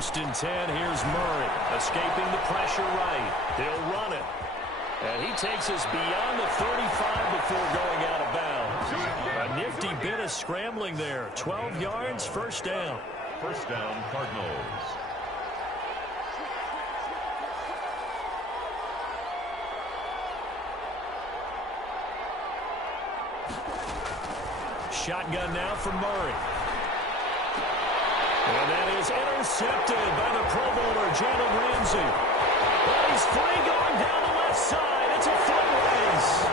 First and 10, here's Murray. Escaping the pressure right. He'll run it. And he takes us beyond the 35 before going out of bounds. A nifty bit of scrambling there. 12 yards, first down. First down, Cardinals. Shotgun now for Murray. And that is intercepted by the Pro Bowler, Jalen Ramsey. But he's free going down the left side. It's a foot race.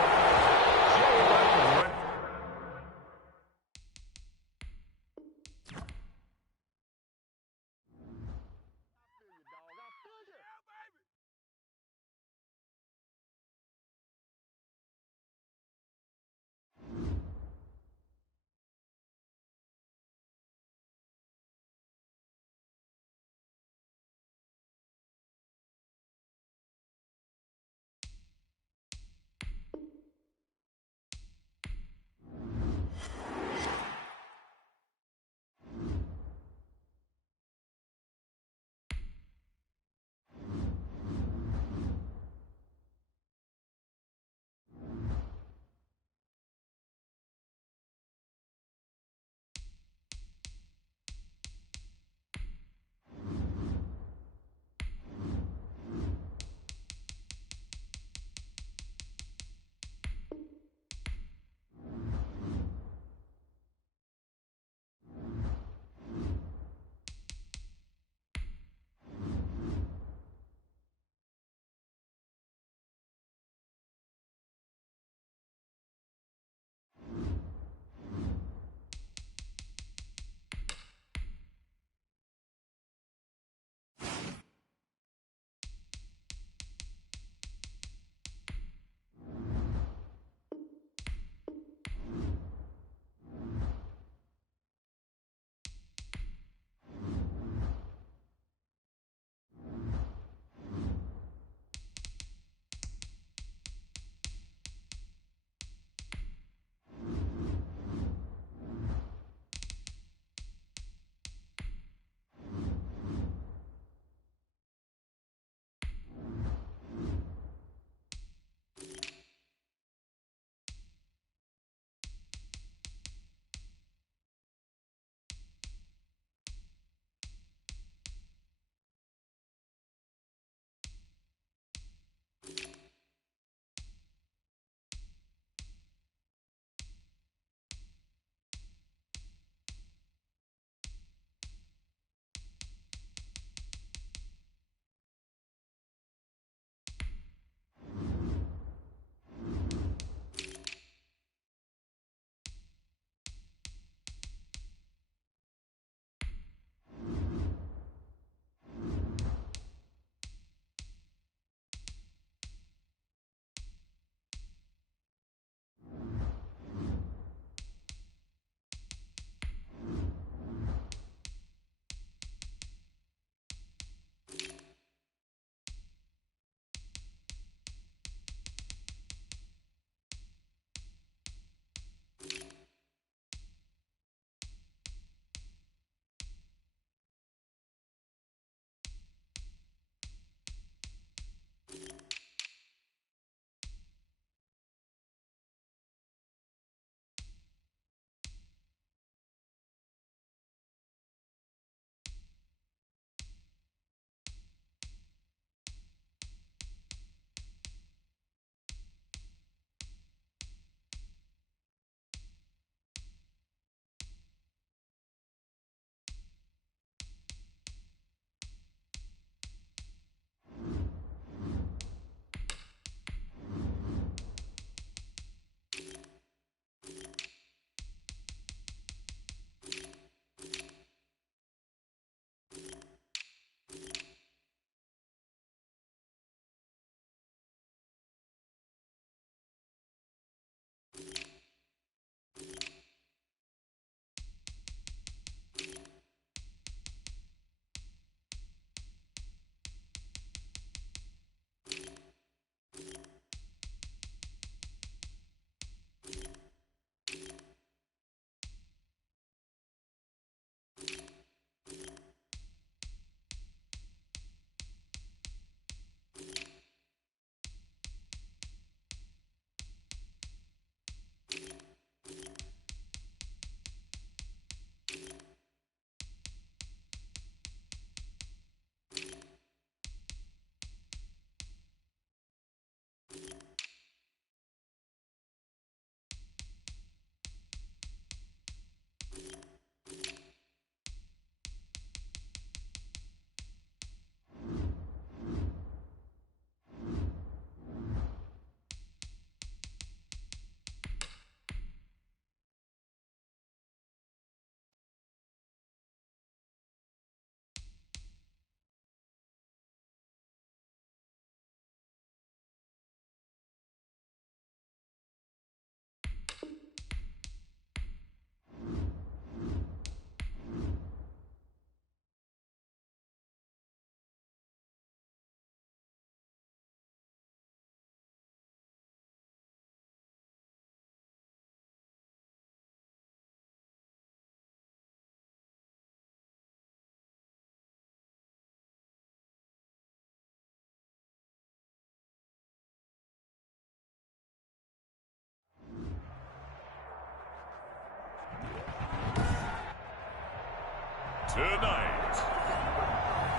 Tonight,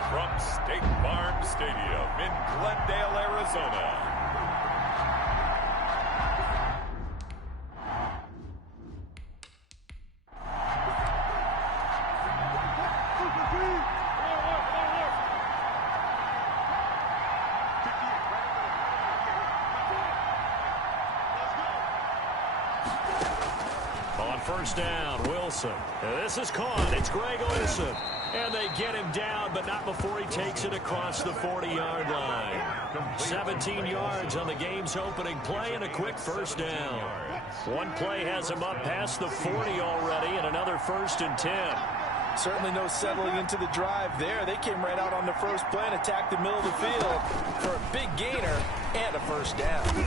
from State Farm Stadium in Glendale, Arizona. On first down, Wilson. This is caught. It's Greg Olsen. And they get him down, but not before he takes it across the 40-yard line. 17 yards on the game's opening play and a quick first down. One play has him up past the 40 already, and another 1st and 10. Certainly no settling into the drive there. They came right out on the first play and attacked the middle of the field for a big gainer and a first down.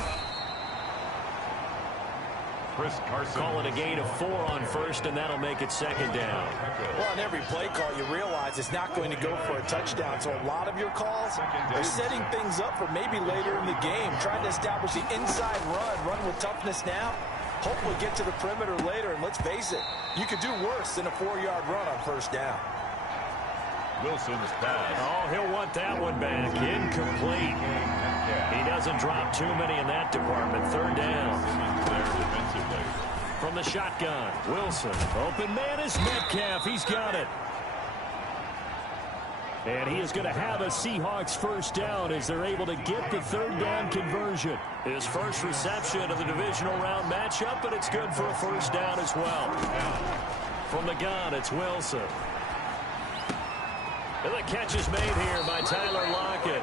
Chris Carson. Call it a gain of 4 on first, and that'll make it 2nd down. Well, on every play call, you realize it's not going to go for a touchdown. So a lot of your calls are setting things up for maybe later in the game, trying to establish the inside run with toughness now. Hopefully get to the perimeter later, and let's face it, you could do worse than a 4-yard run on first down. Wilson's pass. Oh, he'll want that one back. Incomplete. He doesn't drop too many in that department. 3rd down. There defensively. From the shotgun, Wilson. Open man is Metcalf. He's got it. And he is going to have a Seahawks first down as they're able to get the 3rd down conversion. His first reception of the divisional round matchup, but it's good for a first down as well. From the gun, it's Wilson. And the catch is made here by Tyler Lockett.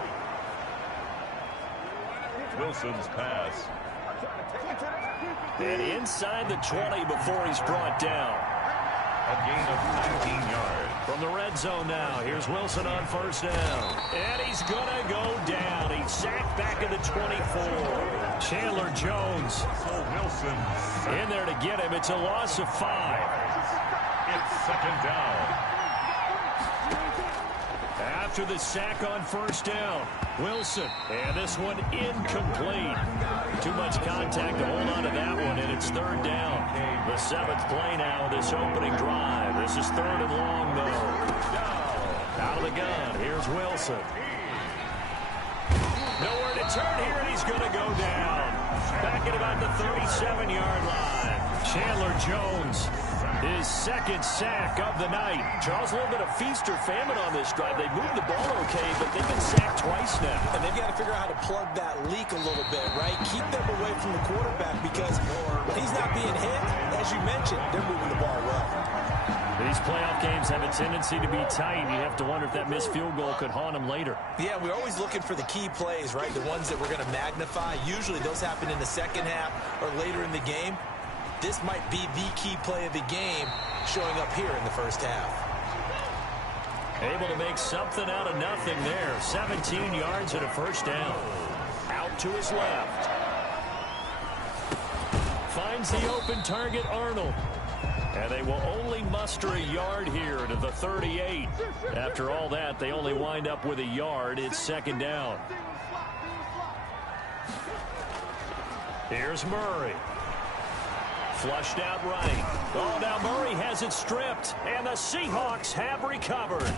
Wilson's pass. And inside the 20 before he's brought down. A gain of 19 yards. From the red zone now, here's Wilson on first down. And he's going to go down. He's sacked back at the 24. Chandler Jones. So Wilson in there to get him. It's a loss of 5. It's 2nd down. After the sack on first down, Wilson. And this one incomplete. Too much contact to hold on to that one, and it's 3rd down. The 7th play now of this opening drive. This is 3rd and long, though. Out of the gun, here's Wilson. Nowhere to turn here, and he's going to go down. Back at about the 37-yard line. Chandler Jones, his 2nd sack of the night. Charles, a little bit of feast or famine on this drive. They moved the ball okay, but they've been sacked twice now. And they've got to figure out how to plug that leak a little bit, right? Keep them away from the quarterback because when he's not being hit, as you mentioned, they're moving the ball well. These playoff games have a tendency to be tight. You have to wonder if that missed field goal could haunt them later. Yeah, we're always looking for the key plays, right? The ones that we're going to magnify. Usually those happen in the second half or later in the game. This might be the key play of the game showing up here in the first half. Able to make something out of nothing there. 17 yards and a first down. Out to his left. Finds the open target, Arnold. And they will only muster a yard here to the 38. After all that, they only wind up with a yard. It's 2nd down. Here's Murray. Flushed out right. Oh, now Murray has it stripped. And the Seahawks have recovered.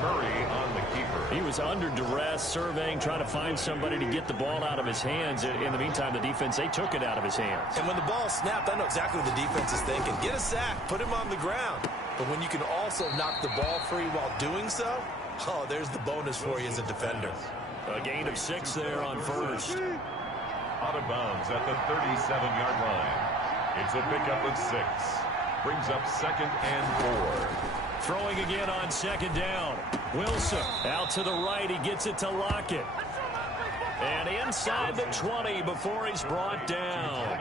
Murray on the keeper. He was under duress, surveying, trying to find somebody to get the ball out of his hands. In the meantime, the defense, they took it out of his hands. And when the ball snapped, I know exactly what the defense is thinking. Get a sack, put him on the ground. But when you can also knock the ball free while doing so, oh, there's the bonus for you as a defender. A gain of 6 there on first. Out of bounds at the 37-yard line. It's a pickup of 6. Brings up 2nd and 4. Throwing again on 2nd down. Wilson out to the right. He gets it to Lockett. And inside the 20 before he's brought down.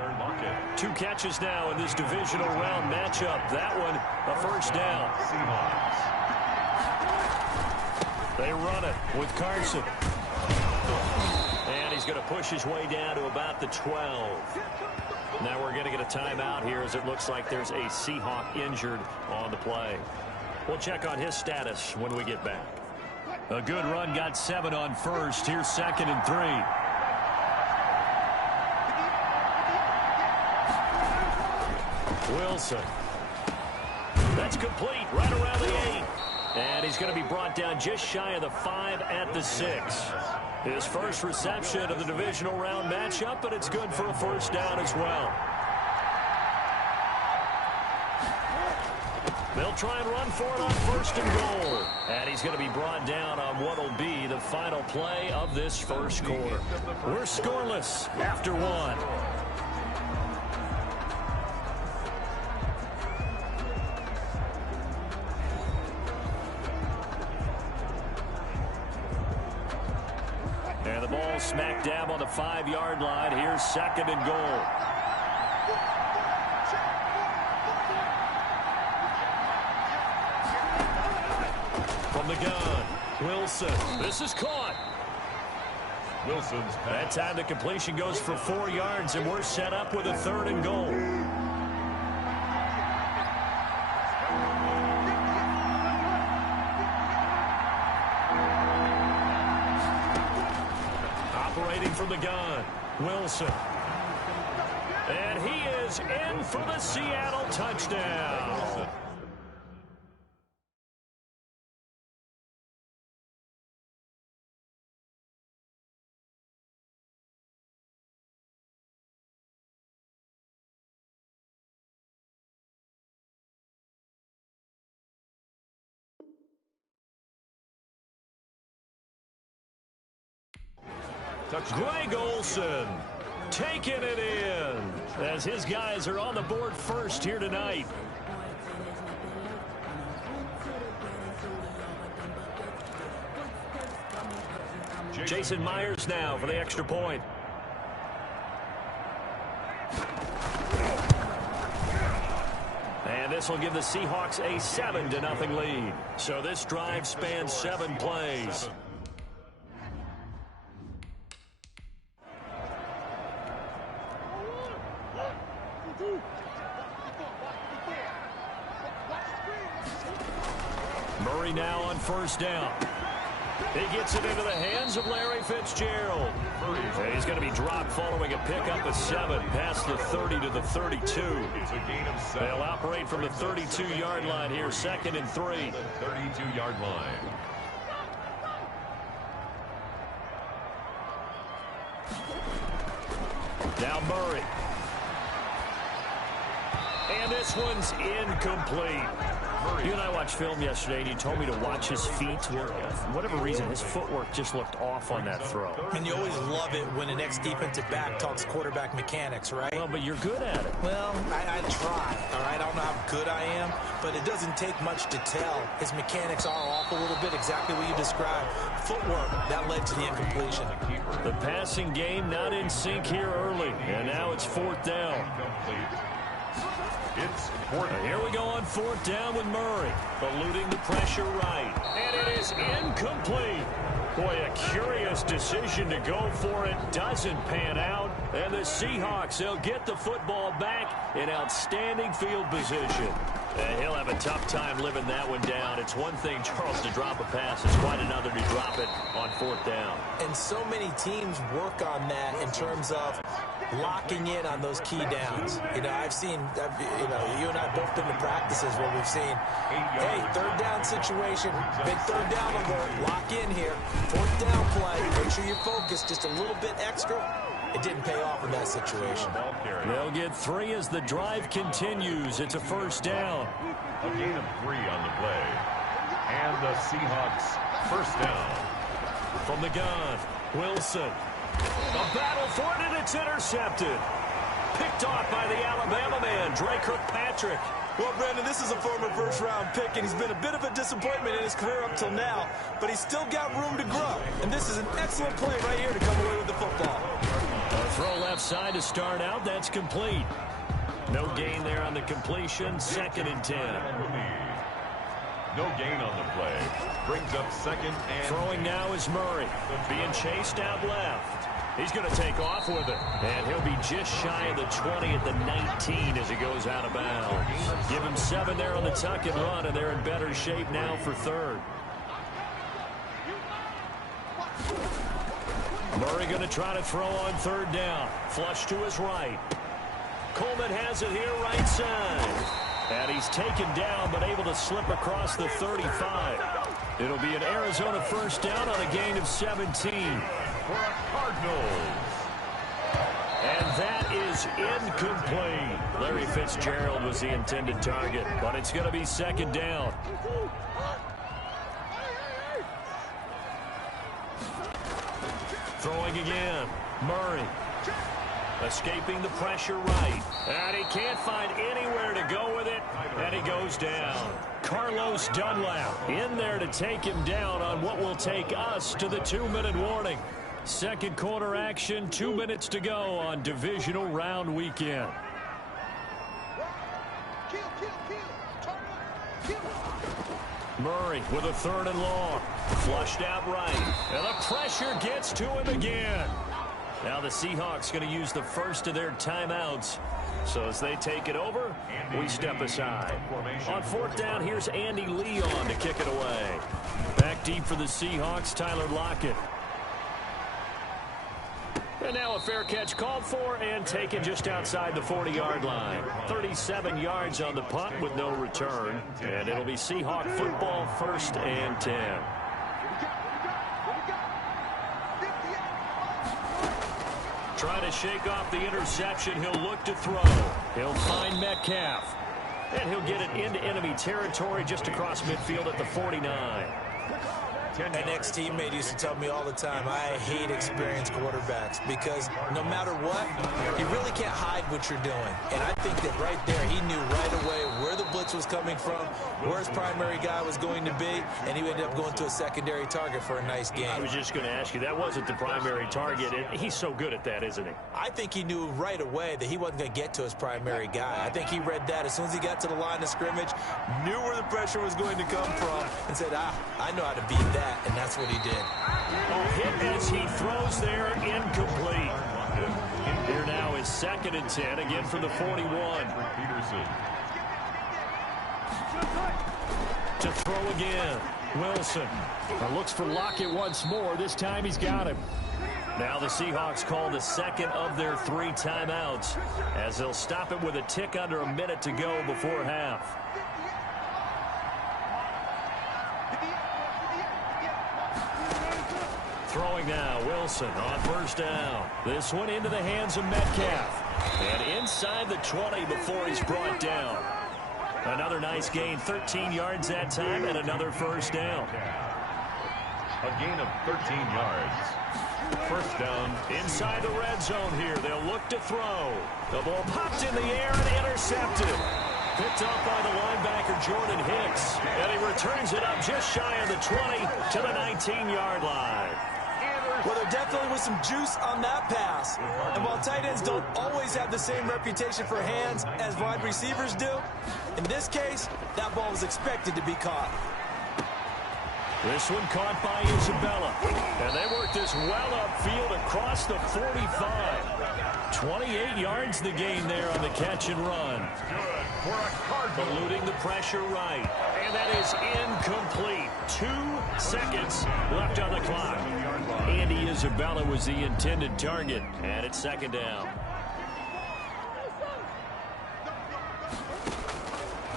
2 catches now in this divisional round matchup. That one, a first down. They run it with Carson. And he's going to push his way down to about the 12. Now we're going to get a timeout here as it looks like there's a Seahawk injured on the play. We'll check on his status when we get back. A good run, got 7 on first. Here's 2nd and 3. Wilson. That's complete right around the 8. And he's going to be brought down just shy of the 5 at the 6. His first reception of the divisional round matchup, but it's good for a first down as well. They'll try and run for it on 1st and goal. And he's going to be brought down on what will be the final play of this first quarter. We're scoreless after 1. And the ball smack dab on the 5-yard line. Here's 2nd and goal. From the gun, Wilson. This is caught. Wilson's pass. That time the completion goes for 4 yards, and we're set up with a 3rd and goal. Operating from the gun, Wilson. And he is in for the Seattle touchdown. Greg Olsen taking it in as his guys are on the board first here tonight. Jason Myers now for the extra point. And this will give the Seahawks a 7-0 lead. So this drive spans 7 plays. Murray now on 1st down. He gets it into the hands of Larry Fitzgerald. He's going to be dropped following a pickup of 7 past the 30 to the 32. It's a gain of 7. They'll operate from the 32-yard line here, 2nd and 3. 32-yard line. Now Murray. And this one's incomplete. You and I watched film yesterday, and you told me to watch his feet. For whatever reason, his footwork just looked off on that throw. And you always love it when an ex-defensive back talks quarterback mechanics, right? Well, but you're good at it. Well, I try, all right? I don't know how good I am, but it doesn't take much to tell. His mechanics are off a little bit, exactly what you described. Footwork, that led to the incompletion. The passing game not in sync here early, and now it's 4th down. It's 4th. Here we go on 4th down with Murray, eluding the pressure right. And it is incomplete. Boy, a curious decision to go for it. Doesn't pan out. And the Seahawks, they'll get the football back in outstanding field position. And he'll have a tough time living that one down. It's one thing, Charles, to drop a pass. It's quite another to drop it on 4th down. And so many teams work on that in terms of locking in on those key downs. You know, I've seen, you and I both been to practices where we've seen, hey, 3rd down situation, big 3rd down alert, lock in here, 4th down play, make sure you're focused just a little bit extra. It didn't pay off in that situation. They'll get 3 as the drive continues. It's a 1st down. A gain of 3 on the play. And the Seahawks 1st down. From the gun, Wilson. A battle for it, and it's intercepted. Picked off by the Alabama man, Dre Kirkpatrick. Well, Brandon, this is a former first-round pick, and he's been a bit of a disappointment in his career up till now, but he's still got room to grow. And this is an excellent play right here to come away with the football. A throw left side to start out. That's complete. No gain there on the completion. 2nd and 10. No gain on the play. Brings up 2nd and... Throwing now is Murray. Being chased out left. He's going to take off with it. And he'll be just shy of the 20 at the 19 as he goes out of bounds. Give him 7 there on the tuck and run, and they're in better shape now for 3rd. Murray going to try to throw on 3rd down. Flush to his right. Coleman has it here right side. And he's taken down, but able to slip across the 35. It'll be an Arizona first down on a gain of 17. For a Cardinals. And that is incomplete. Larry Fitzgerald was the intended target, but it's going to be second down. Throwing again. Murray. Escaping the pressure right. And he can't find anywhere to go with it. And he goes down. Carlos Dunlap in there to take him down on what will take us to the 2-minute warning. Second quarter action, 2 minutes to go on divisional round weekend. Murray with a 3rd and long. Flushed out right. And the pressure gets to him again. Now the Seahawks going to use the first of their timeouts. So as they take it over, we step aside. On 4th down, here's Andy Leon to kick it away. Back deep for the Seahawks, Tyler Lockett. And now a fair catch called for and taken just outside the 40-yard line. 37 yards on the punt with no return. And it'll be Seahawk football, 1st and 10. Trying to shake off the interception. He'll look to throw. He'll find Metcalf. And he'll get it into enemy territory just across midfield at the 49. An ex-teammate used to tell me all the time, I hate experienced quarterbacks because no matter what, you really can't hide what you're doing. And I think that right there, he knew right away where the blitz was coming from, where his primary guy was going to be, and he ended up going to a secondary target for a nice game. I was just going to ask you, that wasn't the primary target. He's so good at that, isn't he? I think he knew right away that he wasn't going to get to his primary guy. I think he read that as soon as he got to the line of scrimmage, knew where the pressure was going to come from, and said, I know how to beat that. And that's what he did. A hit as he throws there, incomplete. Here now is 2nd and 10, again for the 41. To throw again, Wilson. Looks for Lockett once more. This time he's got him. Now the Seahawks call the 2nd of their 3 timeouts as they'll stop it with a tick under a minute to go before half. Throwing now, Wilson on 1st down. This one into the hands of Metcalf. And inside the 20 before he's brought down. Another nice gain, 13 yards that time, and another 1st down. A gain of 13 yards. 1st down. Inside the red zone here, they'll look to throw. The ball popped in the air and intercepted. Picked up by the linebacker, Jordan Hicks. And he returns it up just shy of the 20 to the 19-yard line. Well, there definitely was some juice on that pass. And while tight ends don't always have the same reputation for hands as wide receivers do, in this case, that ball was expected to be caught. This one caught by Isabella. And they worked this well upfield across the 45. 28 yards the gain there on the catch and run. Good for a Cardinal. Eluding the pressure right. And that is incomplete. 2 seconds left on the clock. Andy Isabella was the intended target. And it's 2nd down.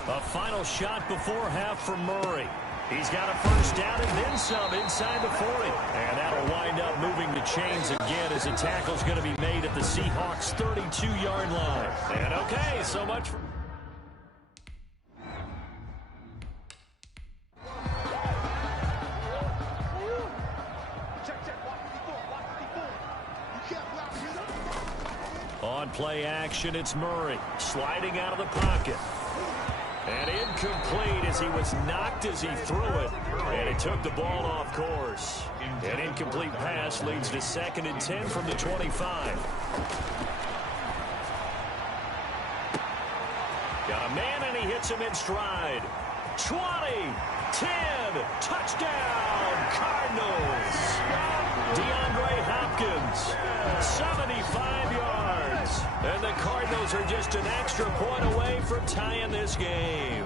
A final shot before half for Murray. He's got a 1st down and then some inside the 40. And that'll wind up moving the chains again as a tackle's going to be made at the Seahawks' 32-yard line. And okay, so much for... On play action, it's Murray sliding out of the pocket. And incomplete as he was knocked as he threw it. And he took the ball off course. An incomplete pass leads to 2nd and 10 from the 25. Got a man and he hits him in stride. 20, 10, touchdown, Cardinals. DeAndre Hopkins, 75 yards. And the Cardinals are just an extra point away from tying this game.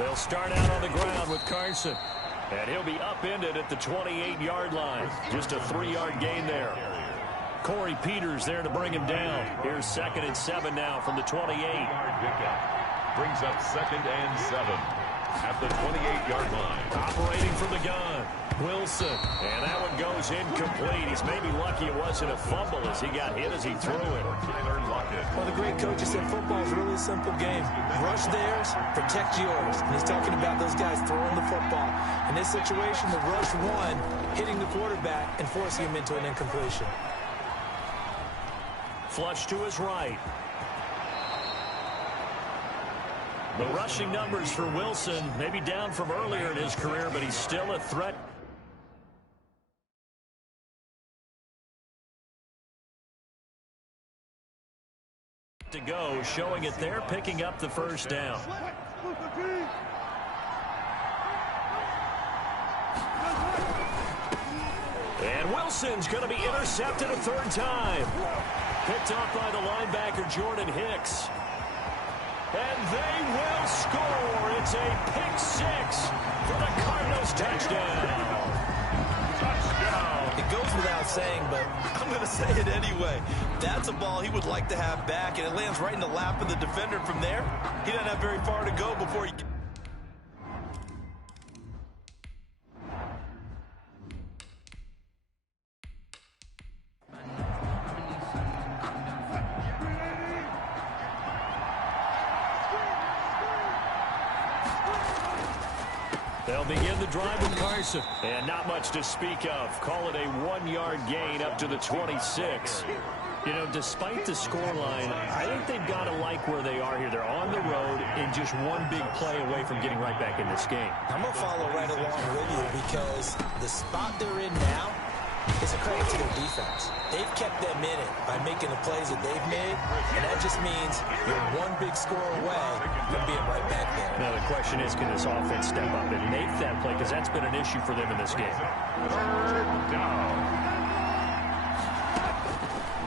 They'll start out on the ground with Carson. And he'll be upended at the 28-yard line. Just a 3-yard gain there. Corey Peters there to bring him down. Here's 2nd and 7 now from the 28. Brings up 2nd and 7 at the 28-yard line. Operating from the gun, Wilson. And that one goes incomplete. He's maybe lucky it wasn't a fumble as he got hit as he threw it. Well, the great coach said football is really a simple game. Rush theirs, protect yours. And he's talking about those guys throwing the football. In this situation, the rush one, hitting the quarterback and forcing him into an incompletion. Flush to his right. The rushing numbers for Wilson maybe down from earlier in his career, but he's still a threat. To go, showing it there, picking up the first down. And Wilson's going to be intercepted a 3rd time. Picked off by the linebacker, Jordan Hicks. And they will score. It's a pick 6 for the Cardinals touchdown. It goes without saying, but I'm going to say it anyway. That's a ball he would like to have back, and it lands right in the lap of the defender. From there, he doesn't have very far to go before he... They'll begin the drive with Carson. And not much to speak of. Call it a 1-yard gain up to the 26. You know, despite the scoreline, I think they've got to like where they are here. They're on the road and just one big play away from getting right back in this game. I'm going to follow right along with you because the spot they're in now is a credit to their defense. They've kept them in it by making the plays that they've made, and that just means you're one big score away from being right back there. Now the question is, can this offense step up and make that play? Because that's been an issue for them in this game. 3rd down.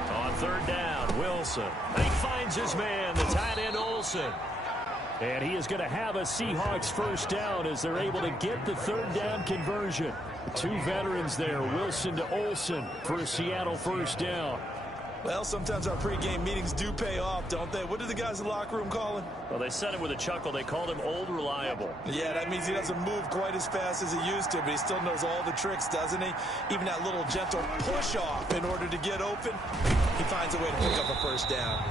On 3rd down, Wilson. He finds his man, the tight end Olsen. And he is going to have a Seahawks first down as they're able to get the 3rd down conversion. 2 veterans there, Wilson to Olsen for a Seattle first down. Well, sometimes our pregame meetings do pay off, don't they? What do the guys in the locker room call him? Well, they said it with a chuckle. They called him Old Reliable. Yeah, that means he doesn't move quite as fast as he used to, but he still knows all the tricks, doesn't he? Even that little gentle push-off in order to get open, he finds a way to pick up a first down.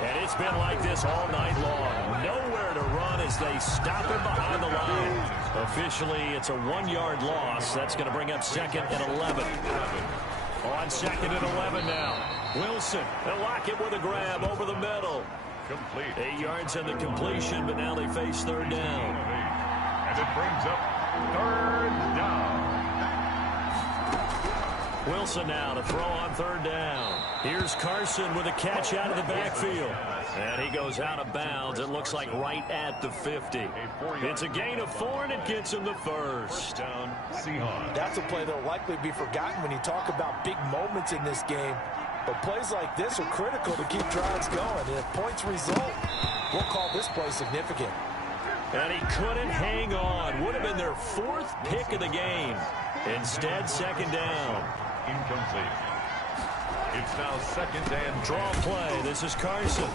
And it's been like this all night long. Nowhere to run as they stop him behind the line. Officially, it's a 1-yard loss. That's going to bring up 2nd and 11. On 2nd and 11 now. Wilson, they'll lock it with a grab over the middle. Complete. 8 yards on the completion, but now they face 3rd down. And it brings up 3rd down. Wilson now to throw on 3rd down. Here's Carson with a catch out of the backfield. And he goes out of bounds. It looks like right at the 50. It's a gain of 4, and it gets him the first. Down, Seahawks. That's a play that will likely be forgotten when you talk about big moments in this game. But plays like this are critical to keep drives going. And if points result, we'll call this play significant. And he couldn't hang on. Would have been their 4th pick of the game. Instead, 2nd down. Incomplete. It's now 2nd and draw play. This is Carson.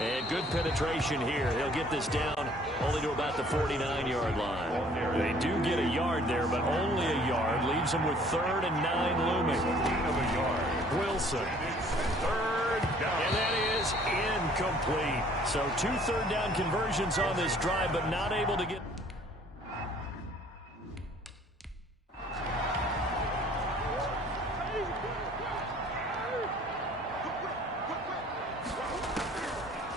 And good penetration here. He'll get this down only to about the 49-yard line. They do get a yard there, but only a yard. Leaves them with 3rd and 9 looming. Wilson. 3rd down. And that is incomplete. So 2 3rd down conversions on this drive, but not able to get...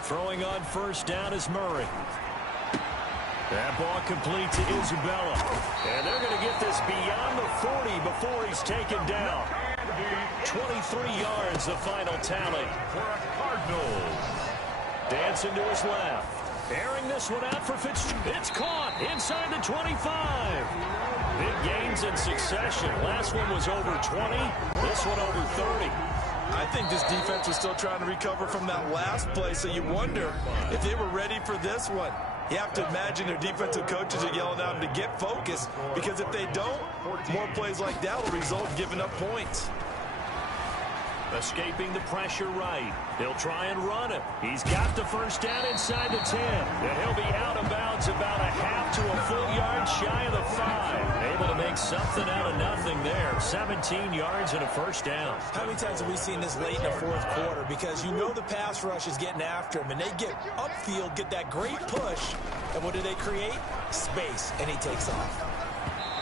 Throwing on first down is Murray. That ball complete to Isabella. And they're going to get this beyond the 40 before he's taken down. 23 yards, the final tally. For a Cardinals. Dancing to his left. Airing this one out for Fitzgerald. It's caught inside the 25. Big gains in succession. Last one was over 20. This one over 30. I think this defense was still trying to recover from that last play, so you wonder if they were ready for this one. You have to imagine their defensive coaches are yelling at them to get focused, because if they don't, more plays like that will result in giving up points. Escaping the pressure right. He'll try and run it. He's got the first down inside the 10. And he'll be out of bounds about a half to a full yard shy of the 5. Able to make something out of nothing there. 17 yards and a first down. How many times have we seen this late in the fourth quarter? Because you know the pass rush is getting after him, and they get upfield, get that great push. And what do they create? Space, and he takes off.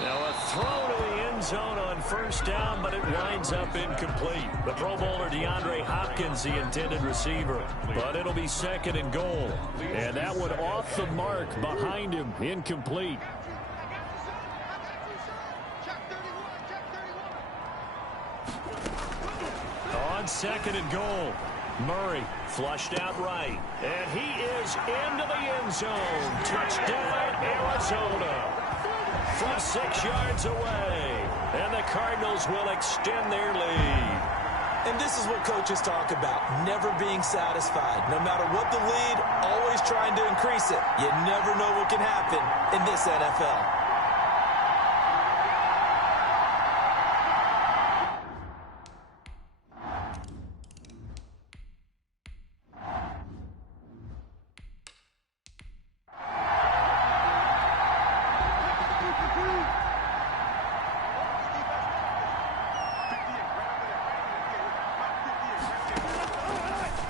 Now a throw to the end zone on first down, but it winds up incomplete. The Pro Bowler DeAndre Hopkins, the intended receiver. But it'll be second and goal. And that one off the mark behind him, incomplete. On second and goal. Murray flushed out right. And he is into the end zone. Touchdown, Arizona. From 6 yards away. And the Cardinals will extend their lead. And this is what coaches talk about, never being satisfied. No matter what the lead, always trying to increase it. You never know what can happen in this NFL.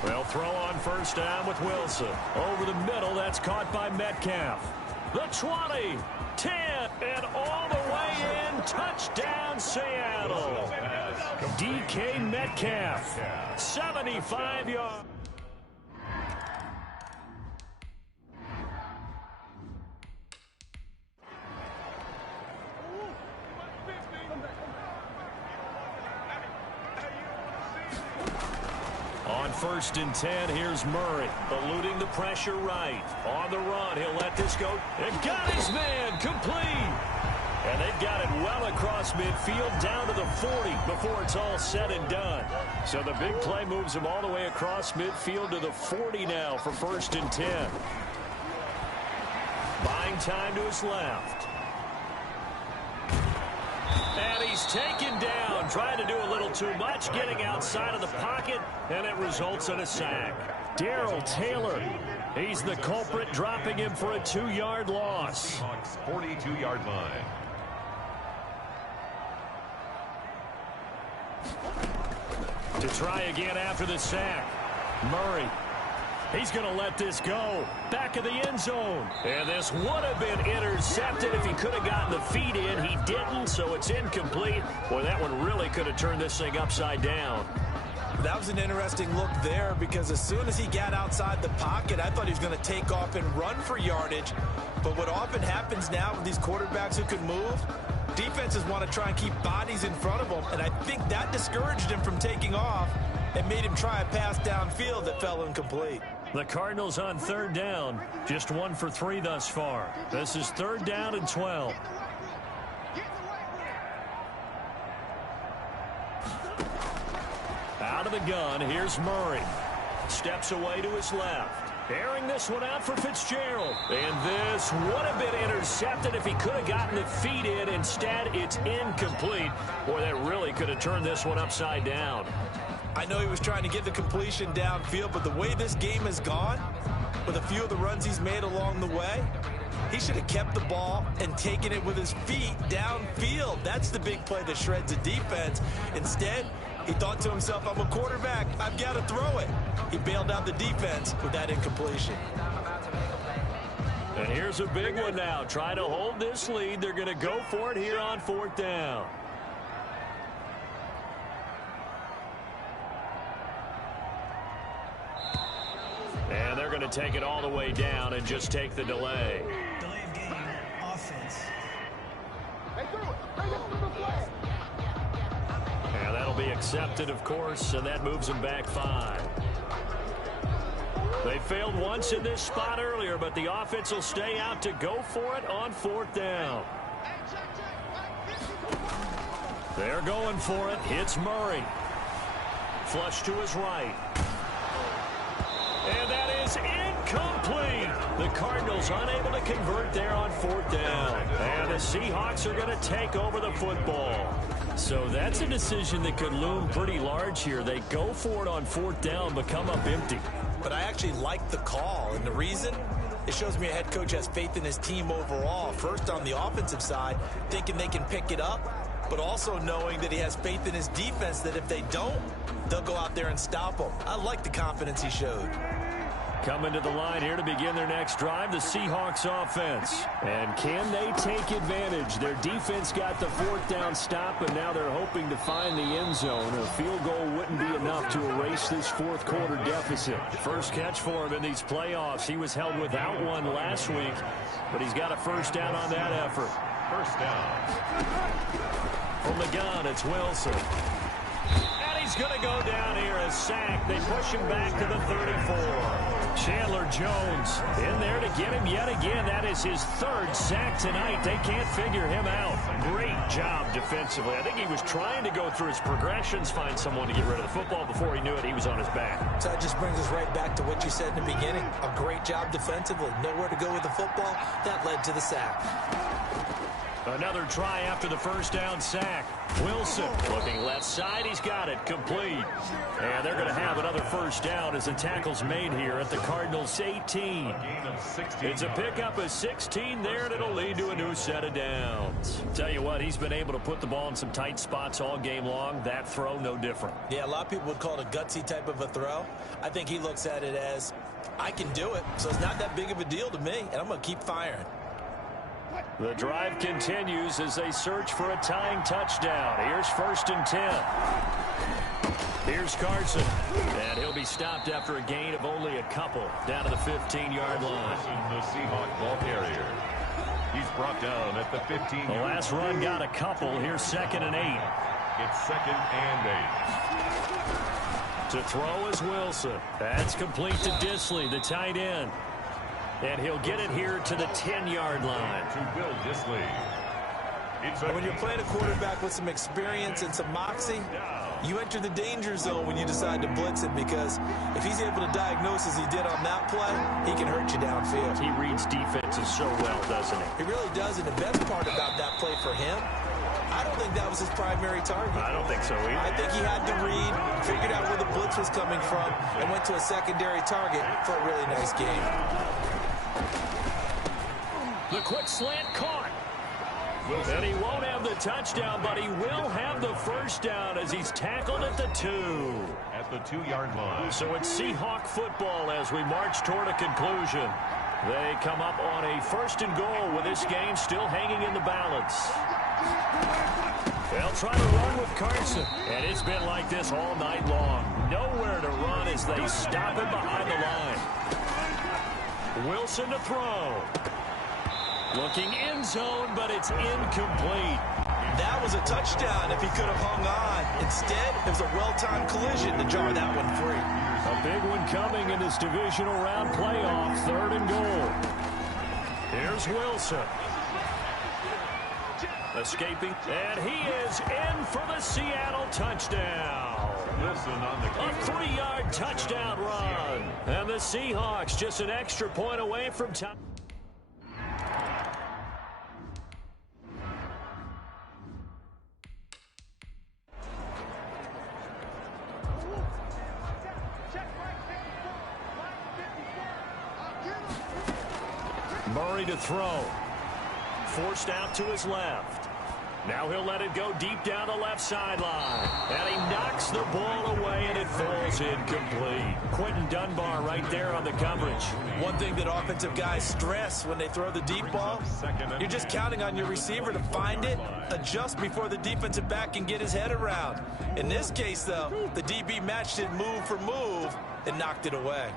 They'll throw on first down with Wilson. Over the middle, that's caught by Metcalf. The 20, 10, and all the way in. Touchdown, Seattle. DK Metcalf, 75 yards. On first and 10, here's Murray, eluding the pressure right. On the run, he'll let this go. And got his man, complete. And they've got it well across midfield, down to the 40 before it's all said and done. So the big play moves him all the way across midfield to the 40 now for first and 10. Buying time to his left. And he's taken down, trying to do a little too much, getting outside of the pocket, and it results in a sack. Darrell Taylor, he's the culprit, dropping him for a 2-yard loss. Seahawks 42-yard line. To try again after the sack. Murray. He's going to let this go. Back of the end zone. And this would have been intercepted if he could have gotten the feet in. He didn't, so it's incomplete. Boy, that one really could have turned this thing upside down. That was an interesting look there, because as soon as he got outside the pocket, I thought he was going to take off and run for yardage. But what often happens now with these quarterbacks who can move, defenses want to try and keep bodies in front of them, and I think that discouraged him from taking off and made him try a pass downfield that fell incomplete. The Cardinals on third down, just 1 for 3 thus far. This is third down and 12. Out of the gun, here's Murray. Steps away to his left. Airing this one out for Fitzgerald. And this would have been intercepted if he could have gotten the feet in. Instead, it's incomplete. Boy, that really could have turned this one upside down. I know he was trying to get the completion downfield, but the way this game has gone, with a few of the runs he's made along the way, he should have kept the ball and taken it with his feet downfield. That's the big play that shreds a defense. Instead, he thought to himself, I'm a quarterback, I've got to throw it. He bailed out the defense with that incompletion. And here's a big one now. Try to hold this lead. They're going to go for it here on fourth down. And they're going to take it all the way down and just take the delay. Delay of game, offense. And that'll be accepted, of course, and that moves them back 5. They failed once in this spot earlier, but the offense will stay out to go for it on fourth down. They're going for it. Hits Murray. Flush to his right. And that is incomplete. The Cardinals unable to convert there on 4th down. And the Seahawks are going to take over the football. So that's a decision that could loom pretty large here. They go for it on 4th down, but come up empty. But I actually like the call, and the reason? It shows me a head coach has faith in his team overall. First, on the offensive side, thinking they can pick it up, but also knowing that he has faith in his defense that if they don't, they'll go out there and stop them. I like the confidence he showed. Coming to the line here to begin their next drive, the Seahawks offense. And can they take advantage? Their defense got the 4th down stop, and now they're hoping to find the end zone. A field goal wouldn't be enough to erase this 4th quarter deficit. First catch for him in these playoffs. He was held without one last week, but he's got a 1st down on that effort. 1st down. From the gun, it's Wilson. He's going to go down here as sacked. They push him back to the 34. Chandler Jones in there to get him yet again. That is his 3rd sack tonight. They can't figure him out. Great job defensively. I think he was trying to go through his progressions, find someone to get rid of the football. Before he knew it, he was on his back. So that just brings us right back to what you said in the beginning. A great job defensively. Nowhere to go with the football. That led to the sack. Another try after the 1st down sack. Wilson looking left side. He's got it complete. And they're going to have another 1st down as the tackle's made here at the Cardinals 18. It's a pickup of 16 there, and it'll lead to a new set of downs. Tell you what, he's been able to put the ball in some tight spots all game long. That throw, no different. Yeah, a lot of people would call it a gutsy type of a throw. I think he looks at it as, I can do it, so it's not that big of a deal to me, and I'm going to keep firing. The drive continues as they search for a tying touchdown. Here's 1st and 10. Here's Carson. And he'll be stopped after a gain of only a couple down to the 15-yard line. The Seahawk ball carrier. He's brought down at the 15. The last run got a couple. Here's 2nd and 8. It's 2nd and 8. To throw is Wilson. That's complete to Disley, the tight end. And he'll get it here to the 10-yard line. To Bill Disley. When you're playing a quarterback with some experience and some moxie, you enter the danger zone when you decide to blitz him, because if he's able to diagnose as he did on that play, he can hurt you downfield. He reads defenses so well, doesn't he? He really does, and the best part about that play for him, I don't think that was his primary target. I don't think so either. I think he had to read, figured out where the blitz was coming from, and went to a secondary target for a really nice game. The quick slant caught. And he won't have the touchdown, but he will have the 1st down as he's tackled at the 2. At the 2-yard line. So it's Seahawk football as we march toward a conclusion. They come up on a 1st and goal with this game still hanging in the balance. They'll try to run with Carson. And it's been like this all night long. Nowhere to run as they stop him behind the line. Wilson to throw. Looking end zone, but it's incomplete. That was a touchdown if he could have hung on. Instead, it was a well-timed collision to jar that one free. A big one coming in this divisional round playoff, 3rd and goal. Here's Wilson. Escaping, and he is in for the Seattle touchdown. Wilson on the kick. A 3-yard touchdown run. And the Seahawks just an extra point away from time. Murray to throw. Forced out to his left. Now he'll let it go deep down the left sideline. And he knocks the ball away, and it falls incomplete. Quentin Dunbar right there on the coverage. One thing that offensive guys stress when they throw the deep ball, you're just counting on your receiver to find it, adjust before the defensive back can get his head around. In this case, though, the DB matched it move for move and knocked it away.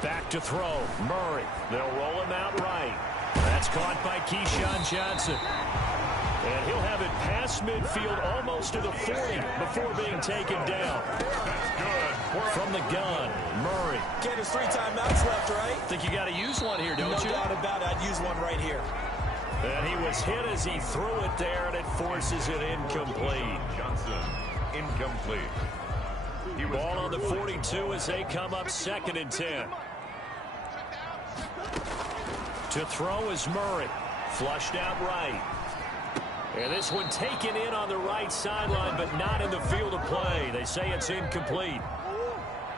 Back to throw. Murray. They'll roll him out right. That's caught by Keyshawn Johnson. And he'll have it past midfield almost to the 40 before being taken down. From the gun, Murray. Okay, there's 3 timeouts left, right? Think you got to use one here, don't you? No doubt about it. I'd use one right here. And he was hit as he threw it there, and it forces it incomplete. Johnson, incomplete. Ball on the 42 as they come up 2nd and 10. To throw is Murray. Flushed out right. And this one taken in on the right sideline, but not in the field of play. They say it's incomplete.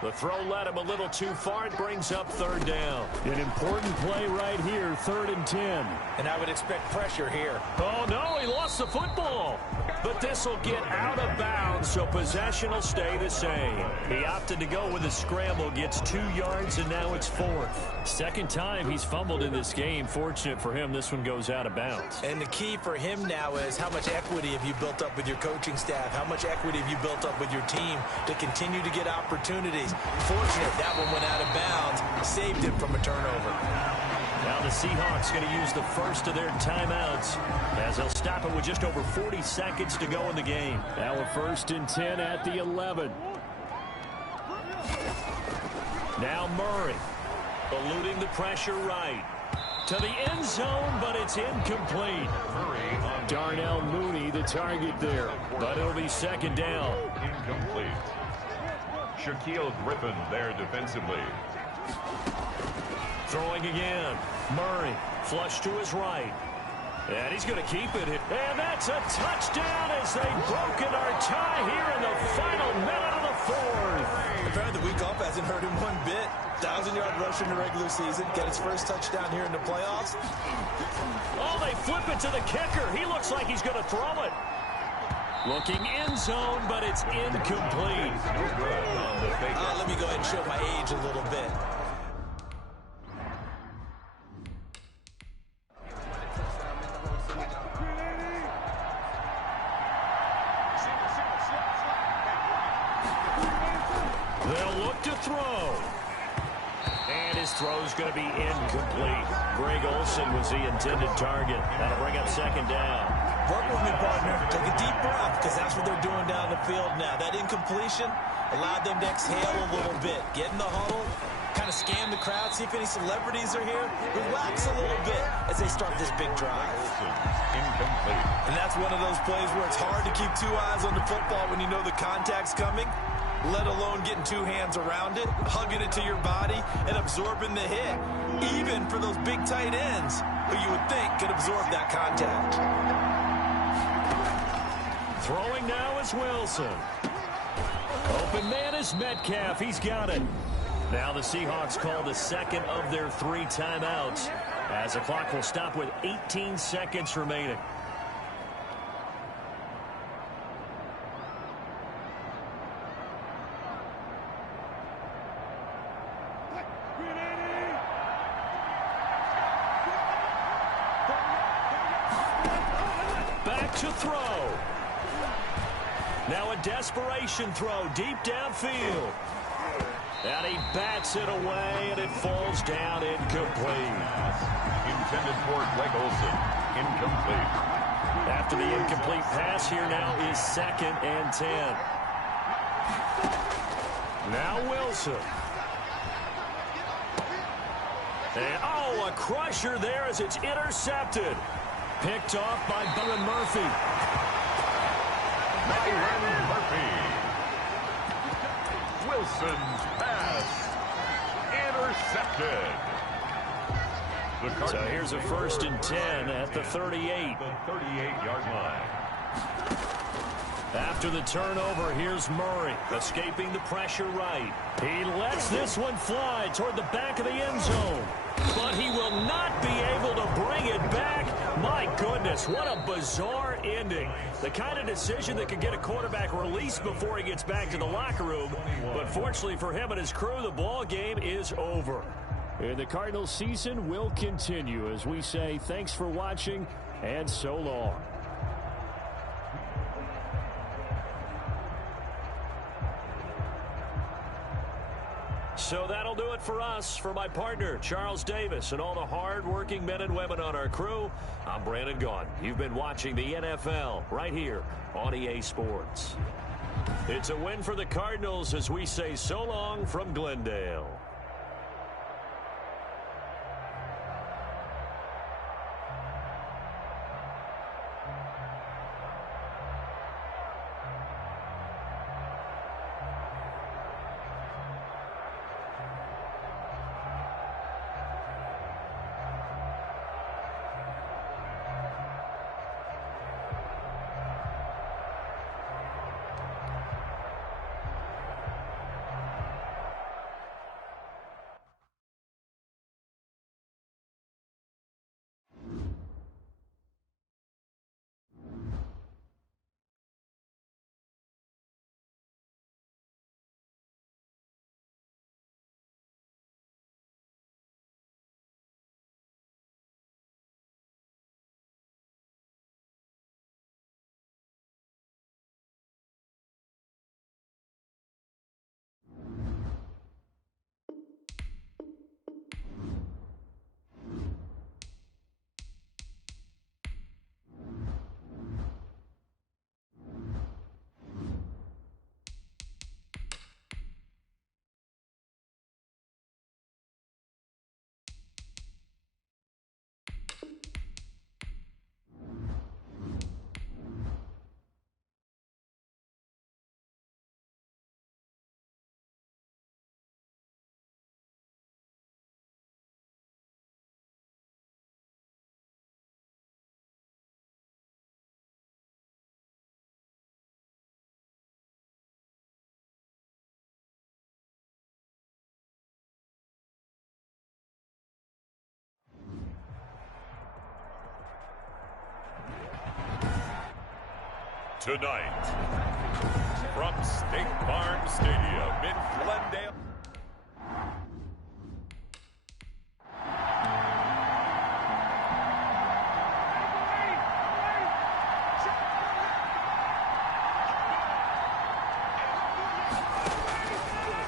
The throw led him a little too far. It brings up 3rd down. An important play right here, 3rd and 10. And I would expect pressure here. Oh, no, he lost the football. But this will get out of bounds, so possession will stay the same. He opted to go with a scramble, gets 2 yards, and now it's 4th. 2nd time he's fumbled in this game. Fortunate for him, this one goes out of bounds. And the key for him now is how much equity have you built up with your coaching staff? How much equity have you built up with your team to continue to get opportunities? Fortunate that one went out of bounds, saved him from a turnover. Now the Seahawks going to use the first of their timeouts as they'll stop it with just over 40 seconds to go in the game. Now a 1st and 10 at the 11. Now Murray eluding the pressure right. To the end zone, but it's incomplete. Darnell Mooney the target there, but it'll be 2nd down. Incomplete. Shaquille Griffin there defensively. Throwing again. Murray flush to his right. And he's going to keep it. And that's a touchdown as they've broken our tie here in the final minute of the 4th. Apparently the week off hasn't hurt him one bit. 1,000-yard rush in the regular season. Get his first touchdown here in the playoffs. Oh, they flip it to the kicker. He looks like he's going to throw it. Looking end zone, but it's incomplete. Let me go ahead and show my age a little bit. They'll look to throw. And his throw's going to be incomplete. Greg Olsen was the intended target. That'll bring up 2nd down. Work with me, partner. Take a deep breath, because that's what they're doing down the field now. That incompletion allowed them to exhale a little bit. Get in the huddle, kind of scan the crowd, see if any celebrities are here. Relax a little bit as they start this big drive. Incomplete. And that's one of those plays where it's hard to keep 2 eyes on the football when you know the contact's coming, let alone getting 2 hands around it, hugging it to your body, and absorbing the hit. Even for those big tight ends, who you would think could absorb that contact. Throwing now is Wilson. Open man is Metcalf. He's got it. Now the Seahawks call the 2nd of their 3 timeouts as the clock will stop with 18 seconds remaining. Back to throw. Now a desperation throw deep downfield. And he bats it away, and it falls down incomplete. Intended for Greg Olsen. Incomplete. After the incomplete pass, here now is 2nd and 10. Now Wilson. And, oh, a crusher there as it's intercepted. Picked off by Byron Murphy. Byron Murphy. Wilson's pass intercepted. So here's a 1st and 10 at the 38. The 38-yard line. After the turnover, here's Murray escaping the pressure right. He lets this one fly toward the back of the end zone. But he will not be able to bring it back. My goodness, what a bizarre ending. The kind of decision that could get a quarterback released before he gets back to the locker room. But fortunately for him and his crew, the ball game is over. And the Cardinals season will continue as we say thanks for watching and so long. So that'll do it for us. For my partner, Charles Davis, and all the hard-working men and women on our crew, I'm Brandon Gaughan. You've been watching the NFL right here on EA Sports. It's a win for the Cardinals as we say so long from Glendale. Tonight, from State Farm Stadium in Glendale.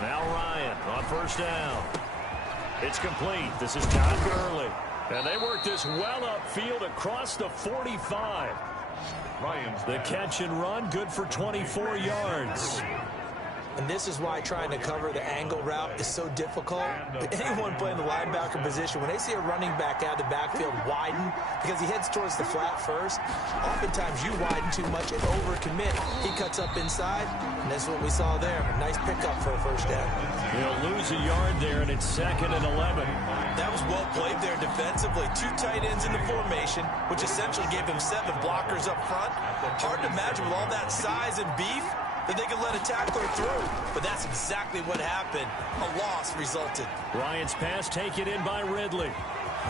Now Ryan on first down. It's complete. This is Todd Gurley. And they work this well upfield across the 45. The catch and run, good for 24 yards. And this is why trying to cover the angle route is so difficult. Anyone playing the linebacker position, when they see a running back out of the backfield widen because he heads towards the flat first, oftentimes you widen too much and overcommit. He cuts up inside, and that's what we saw there. A nice pickup for a first down. He'll lose a yard there, and it's 2nd and 11. That was well played there defensively. 2 tight ends in the formation, which essentially gave them 7 blockers up front. Hard to imagine with all that size and beef that they could let a tackler through. But that's exactly what happened. A loss resulted. Ryan's pass taken in by Ridley.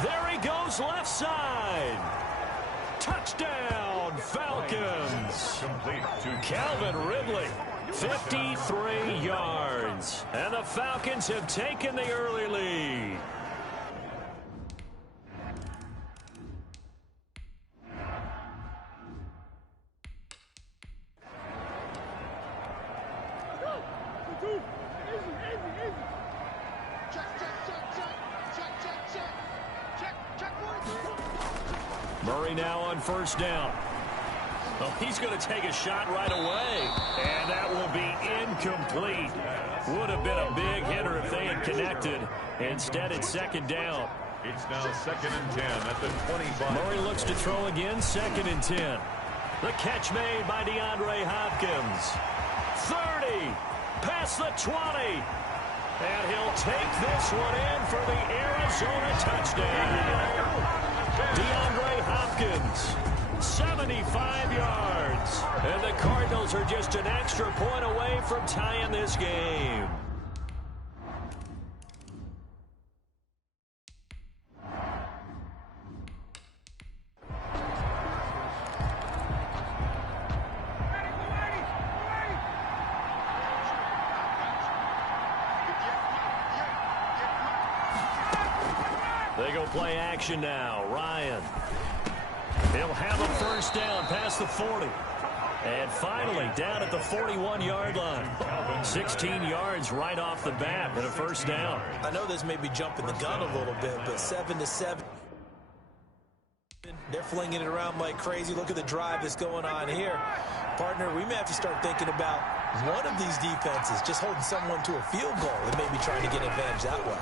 There he goes left side. Touchdown, Falcons. Complete to Calvin Ridley, 53 yards. And the Falcons have taken the early lead. Murray now on first down. Oh, he's going to take a shot right away. And that will be incomplete. Would have been a big hitter if they had connected. Instead, it's 2nd down. It's now 2nd and 10 at the 25. Murray looks to throw again, 2nd and 10. The catch made by DeAndre Hopkins. 30, past the 20. And he'll take this one in for the Arizona touchdown. DeAndre Hopkins, 75 yards. And the Cardinals are just an extra point away from tying this game. They go play action now. Ryan. He'll have a first down past the 40. And finally down at the 41-yard line. 16 yards right off the bat and a first down. I know this may be jumping the gun a little bit, but 7-7. They're flinging it around like crazy. Look at the drive that's going on here. Partner, we may have to start thinking about one of these defenses just holding someone to a field goal and maybe trying to get advantage that way.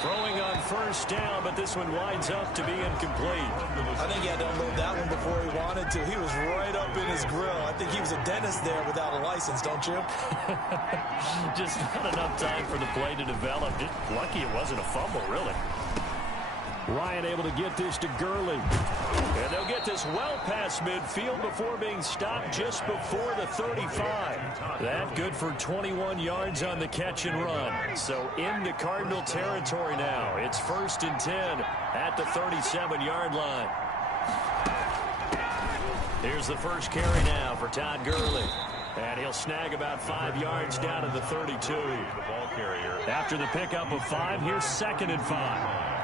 Throwing on first down, but this one winds up to be incomplete. I think he had to unload that one before he wanted to. He was right up in his grill. I think he was a dentist there without a license, don't you? Just not enough time for the play to develop. Just lucky it wasn't a fumble, really. Ryan able to get this to Gurley. And they'll get this well past midfield before being stopped just before the 35. That good for 21 yards on the catch and run. So into Cardinal territory now. It's 1st and 10 at the 37-yard line. Here's the first carry now for Todd Gurley. And he'll snag about 5 yards down to the 32. The ball carrier. After the pickup of 5, here's 2nd and 5.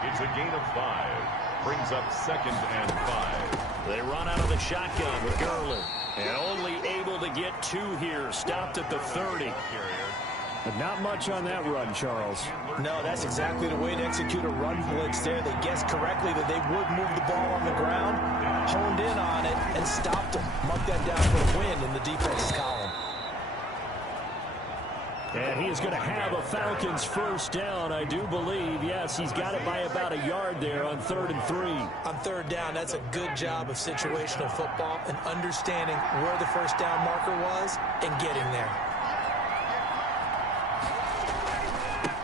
It's a gain of 5. Brings up 2nd and 5. They run out of the shotgun with Gurley. And only able to get 2 here. Stopped at the 30. But not much on that run, Charles. No, that's exactly the way to execute a run blitz there. They guessed correctly that they would move the ball on the ground, honed in on it, and stopped them. Mark that down for a win in the defense's column. And he is going to have a Falcons first down, I do believe. Yes, he's got it by about a yard there on 3rd and 3. On 3rd down, that's a good job of situational football and understanding where the first down marker was and getting there.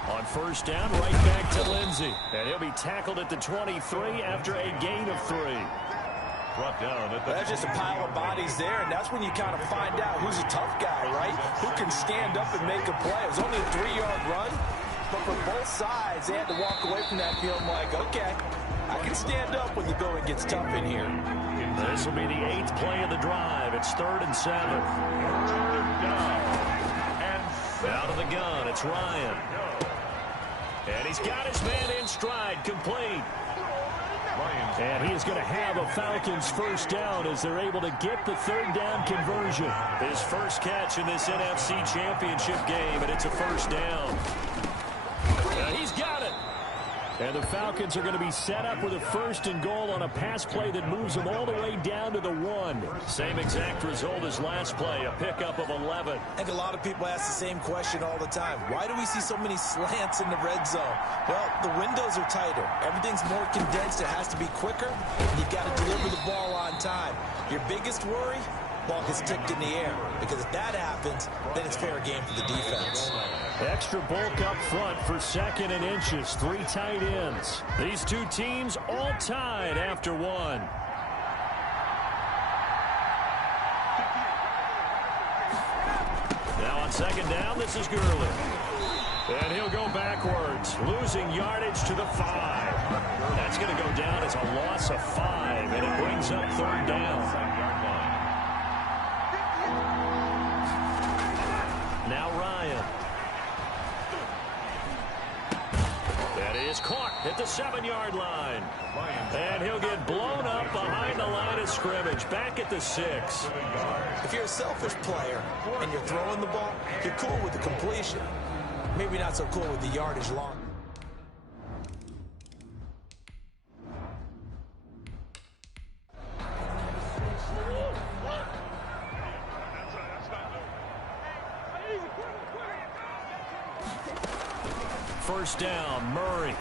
On first down, right back to Lindsey. And he'll be tackled at the 23 after a gain of 3. Brought down at the That's just a pile of bodies there, and that's when you kind of find out who's a tough guy, right? Who can stand up and make a play. It was only a 3-yard run, but for both sides, they had to walk away from that feeling like, okay, I can stand up when the going gets tough in here. This will be the 8th play of the drive. It's 3rd and 7. Out of the gun, it's Ryan. And he's got his man in stride, complete. And he is going to have a Falcons first down as they're able to get the 3rd down conversion. His first catch in this NFC Championship game, and it's a first down. And he's got it. And the Falcons are going to be set up with a 1st and goal on a pass play that moves them all the way down to the 1. Same exact result as last play, a pickup of 11. I think a lot of people ask the same question all the time. Why do we see so many slants in the red zone? Well, the windows are tighter. Everything's more condensed. It has to be quicker. And you've got to deliver the ball on time. Your biggest worry? Ball gets tipped in the air. Because if that happens, then it's fair game for the defense. Extra bulk up front for 2nd and inches. 3 tight ends. These two teams all tied after 1. Now on 2nd down, this is Gurley. And he'll go backwards, losing yardage to the 5. That's going to go down as a loss of 5, and it brings up 3rd down. Now Ryan. That is caught at the 7-yard line. And he'll get blown up behind the line of scrimmage, back at the 6. If you're a selfish player and you're throwing the ball, you're cool with the completion. Maybe not so cool with the yardage long. First down, Murray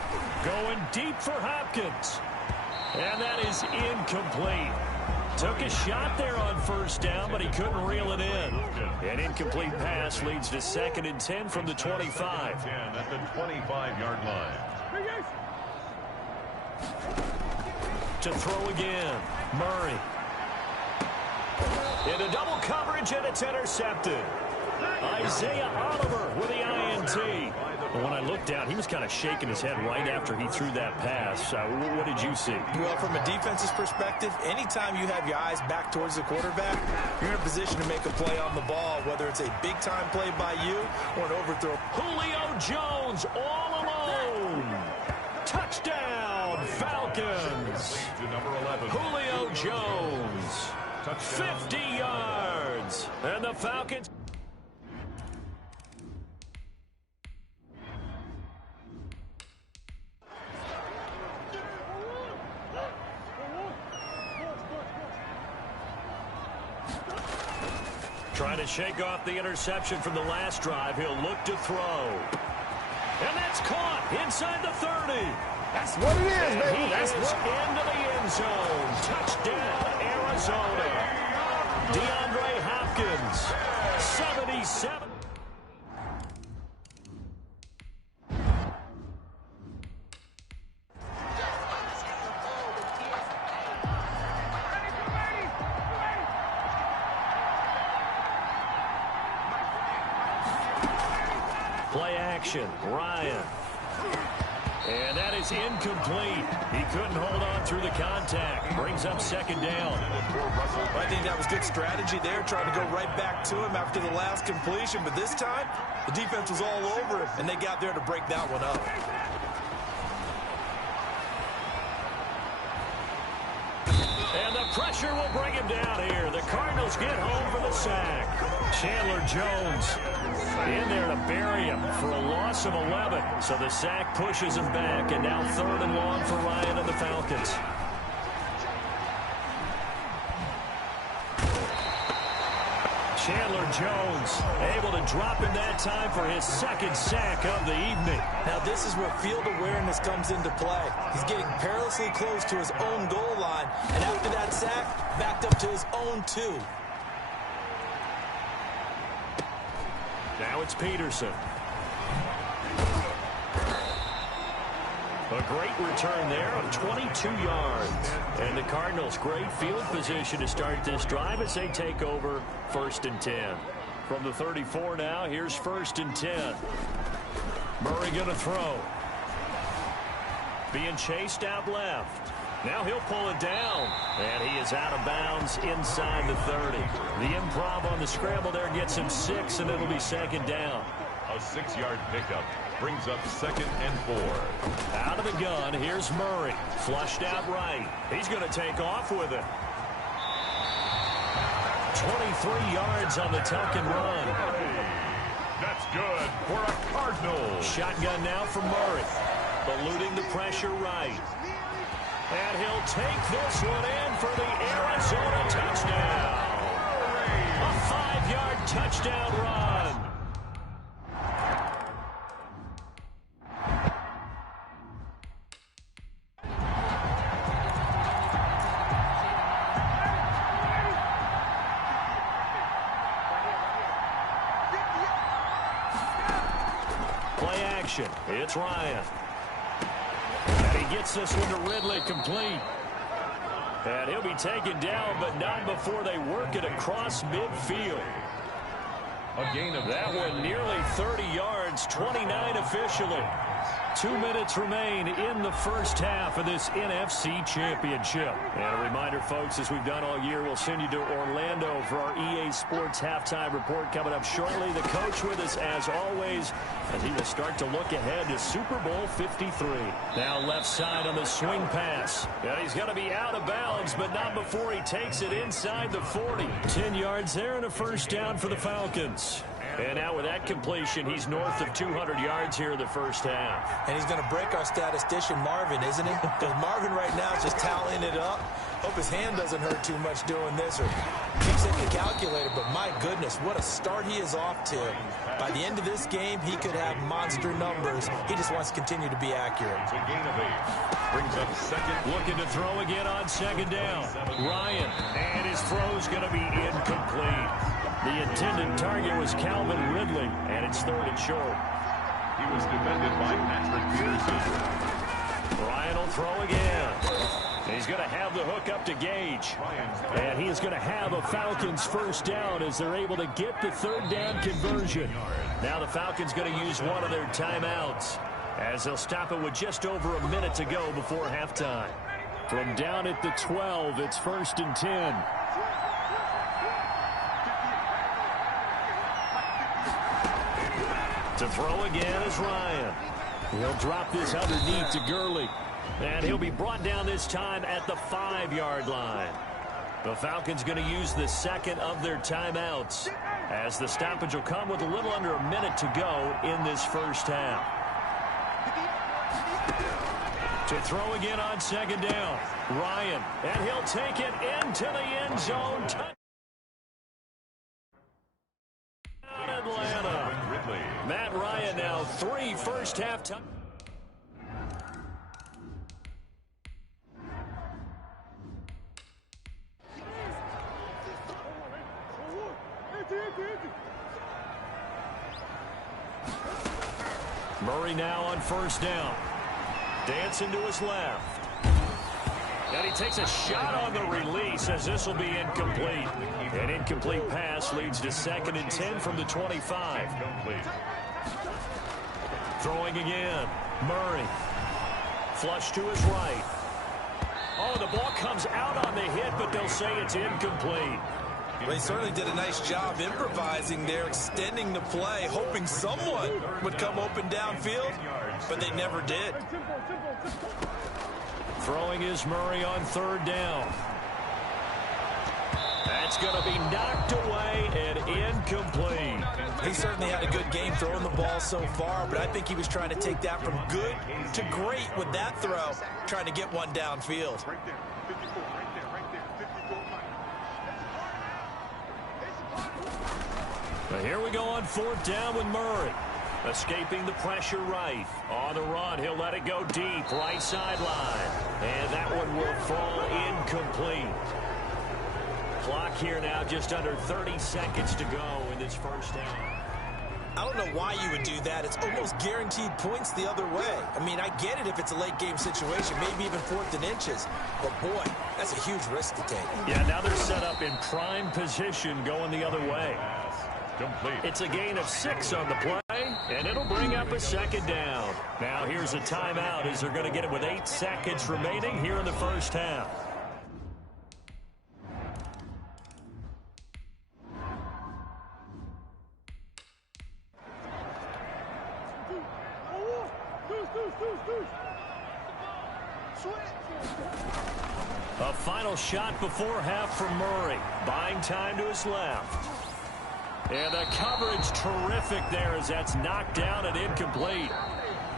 going deep for Hopkins. And that is incomplete. Took a shot there on 1st down, but he couldn't reel it in. An incomplete pass leads to 2nd and 10 from the 25. At the 25-yard line. To throw again, Murray. Into double coverage, and it's intercepted. Isaiah Oliver with the INT. When I looked down, he was kind of shaking his head right after he threw that pass. What did you see? Well, from a defense's perspective, anytime you have your eyes back towards the quarterback, you're in a position to make a play on the ball, whether it's a big-time play by you or an overthrow. Julio Jones all alone. Touchdown, Falcons. Julio Jones, 50 yards. And the Falcons... trying to shake off the interception from the last drive. He'll look to throw. And that's caught inside the 30. That's what it is, baby. He That's is into the end zone. Touchdown, Arizona. DeAndre Hopkins, 77. Play action, Ryan. And that is incomplete. He couldn't hold on through the contact. Brings up 2nd down. I think that was good strategy there, trying to go right back to him after the last completion. But this time, the defense was all over him, and they got there to break that one up. And the pressure will bring him down here. The Cardinals get home for the sack. Chandler Jones in there to bury him for a loss of 11. So the sack pushes him back, and now 3rd and long for Ryan and the Falcons. Chandler Jones able to drop him that time for his 2nd sack of the evening. Now this is where field awareness comes into play. He's getting perilously close to his own goal line, and after that sack, backed up to his own 2. Now it's Peterson. A great return there of 22 yards. And the Cardinals, great field position to start this drive as they take over 1st and 10. From the 34 now, here's 1st and 10. Murray going to throw. being chased out left. Now he'll pull it down, and he is out of bounds inside the 30. The improv on the scramble there gets him 6, and it'll be second down. A 6-yard pickup brings up 2nd and 4. Out of the gun, here's Murray. Flushed out right. He's going to take off with it. 23 yards on the tuck and run. That's good for a Cardinal. Shotgun now from Murray. Eluding the pressure right. And he'll take this one in for the Arizona touchdown. A 5-yard touchdown run. Play action. It's Ryan. And he gets this one to Ridley complete. And he'll be taken down, but not before they work it across midfield. A gain of that one nearly 30 yards, 29 officially. 2 minutes remain in the first half of this NFC Championship. And a reminder, folks, as we've done all year, we'll send you to Orlando for our EA Sports halftime report coming up shortly. The coach with us, as always, as he will start to look ahead to Super Bowl 53. Now left side on the swing pass. And he's going to be out of bounds, but not before he takes it inside the 40. 10 yards there and a first down for the Falcons. And now with that completion, he's north of 200 yards here in the first half. And he's going to break our statistician Marvin, isn't he? Because Marvin right now is just tallying it up. Hope his hand doesn't hurt too much doing this or keeps hitting the calculator. But my goodness, what a start he is off to. By the end of this game, he could have monster numbers. He just wants to continue to be accurate. It's a gain of 8. Brings up 2nd. Looking to throw again on 2nd down. Ryan, and his throw's going to be incomplete. The intended target was Calvin Ridley, and it's 3rd and short. He was defended by Patrick Peterson. Ryan will throw again. And he's going to have the hook up to Gage. And he is going to have a Falcons first down as they're able to get the 3rd down conversion. Now the Falcons going to use one of their timeouts as they'll stop it with just over a minute to go before halftime. From down at the 12, it's 1st and 10. To throw again is Ryan. He'll drop this underneath to Gurley. And he'll be brought down this time at the 5-yard line. The Falcons going to use the 2nd of their timeouts as the stoppage will come with a little under a minute to go in this first half. To throw again on 2nd down. Ryan, and he'll take it into the end zone. Atlanta. Matt Ryan now 3 first half time. Murray now on 1st down. Dancing to his left. And he takes a shot on the release as this will be incomplete. An incomplete pass leads to 2nd and 10 from the 25. Throwing again. Murray. Flush to his right. Oh, the ball comes out on the hit, but they'll say it's incomplete. They certainly did a nice job improvising there, extending the play, hoping someone would come open downfield, but they never did. Throwing is Murray on 3rd down. That's going to be knocked away and incomplete. He certainly had a good game throwing the ball so far, but I think he was trying to take that from good to great with that throw, trying to get one downfield. But here we go on 4th down with Murray. Escaping the pressure right. On the run, he'll let it go deep, right sideline. And that one will fall incomplete. Clock here now just under 30 seconds to go in this first down. I don't know why you would do that. It's almost guaranteed points the other way. I mean, I get it if it's a late game situation, maybe even 4th and inches. But, boy, that's a huge risk to take. Yeah, now they're set up in prime position going the other way. Complete. It's a gain of 6 on the play, and it'll bring up a 2nd down. Now here's a timeout as they're going to get it with 8 seconds remaining here in the first half. A final shot before half from Murray. Buying time to his left. And the coverage terrific there as that's knocked down and incomplete.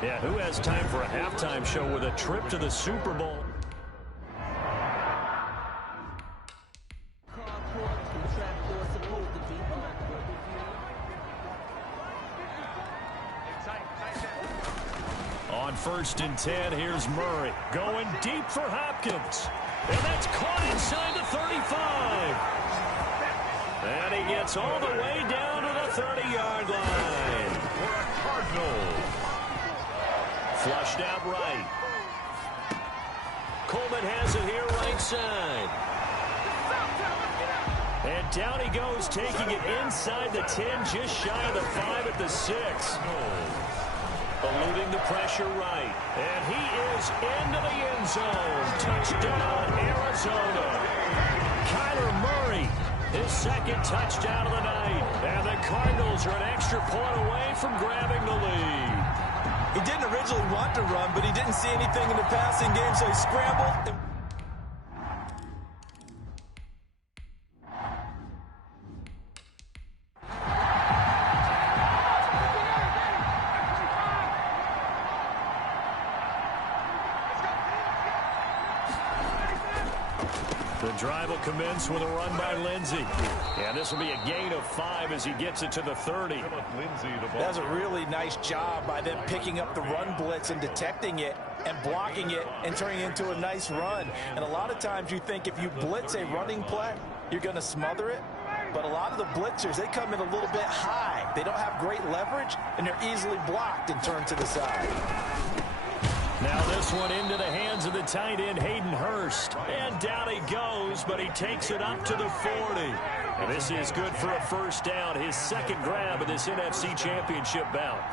Yeah, who has time for a halftime show with a trip to the Super Bowl? On 1st and 10, here's Murray. Going deep for Hopkins. And that's caught inside the 35. And he gets all the way down to the 30-yard line. For a Cardinal. Flushed out right. Coleman has it here right side. And down he goes, taking it inside the 10, just shy of the 5 at the 6. Eluding the pressure right. And he is into the end zone. Touchdown, Arizona. Kyler Murray, his second touchdown of the night. And the Cardinals are an extra point away from grabbing the lead. He didn't originally want to run, but he didn't see anything in the passing game, so he scrambled. The drive will commence with a run by Lindsey. And this will be a gain of 5 as he gets it to the 30. That's a really nice job by them picking up the run blitz and detecting it and blocking it and turning it into a nice run. And a lot of times you think if you blitz a running play, you're going to smother it. But a lot of the blitzers, they come in a little bit high. They don't have great leverage, and they're easily blocked and turned to the side. Now this one into the hands of the tight end, Hayden Hurst. And down he goes, but he takes it up to the 40. And this is good for a first down, his second grab of this NFC Championship bout.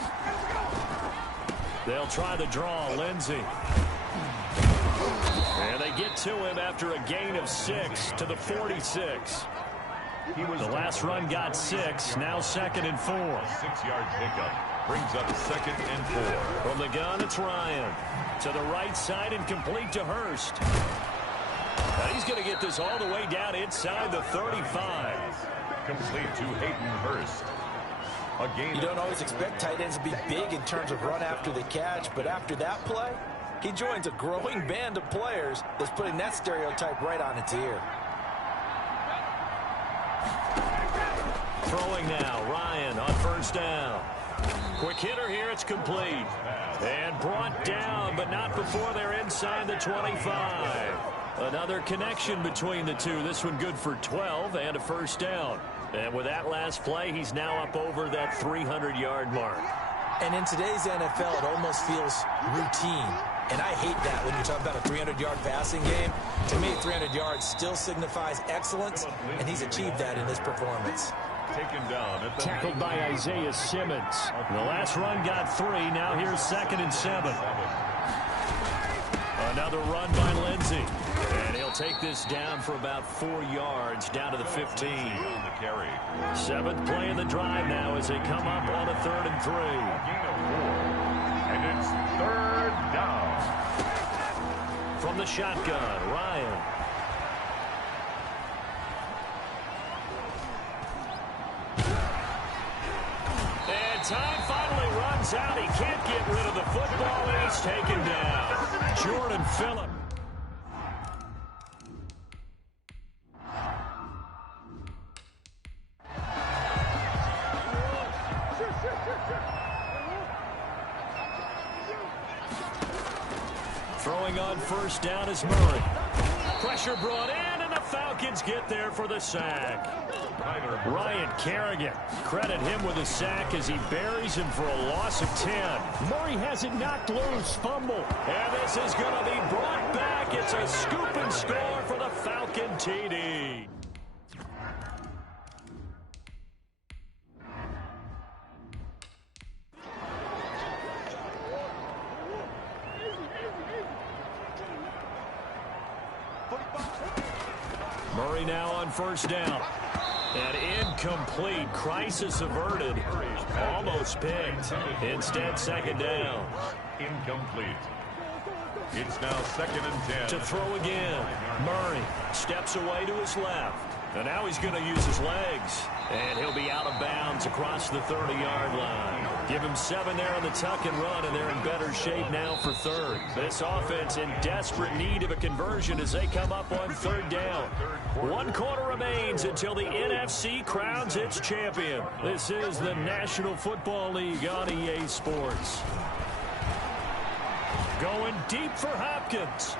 They'll try the draw, Lindsey. And they get to him after a gain of 6 to the 46. The last run got 6, now 2nd and 4. 6-yard pickup brings up 2nd and 4. From the gun, it's Ryan. To the right side and complete to Hurst. Now he's going to get this all the way down inside the 35. Complete to Hayden Hurst. You don't always expect tight ends to be big in terms of run after the catch, but after that play, he joins a growing band of players that's putting that stereotype right on its ear. Throwing now, Ryan on 1st down. Quick hitter here, it's complete. And brought down, but not before they're inside the 25. Another connection between the two. This one good for 12 and a first down. And with that last play, he's now up over that 300-yard mark. And in today's NFL, it almost feels routine. And I hate that when you talk about a 300-yard passing game. To me, 300 yards still signifies excellence, and he's achieved that in this performance. Taken down at the Tackled by Isaiah Simmons. The last run got 3. Now here's 2nd and 7. Another run by Lindsey. And he'll take this down for about 4 yards down to the 15. 7th play of the drive now as they come up on a 3rd and 3. Gain of 4. And it's 3rd down. From the shotgun, Ryan. Time finally runs out. He can't get rid of the football, and he's taken down. Jordan Phillip. Throwing on 1st down is Murray. Pressure brought in, and the Falcons get there for the sack. Ryan Kerrigan, credit him with a sack as he buries him for a loss of 10. Murray has it knocked loose, fumble. And this is going to be brought back. It's a scoop and score for the Falcon TD. Murray now on first down. And incomplete. Crisis averted. Almost picked. Instead, second down. Incomplete. It's now 2nd and 10. To throw again. Murray steps away to his left. And now he's going to use his legs. And he'll be out of bounds across the 30-yard line. Give him 7 there on the tuck and run, and they're in better shape now for third. This offense in desperate need of a conversion as they come up on third down. 1 quarter remains until the NFC crowns its champion. This is the National Football League on EA Sports. Going deep for Hopkins.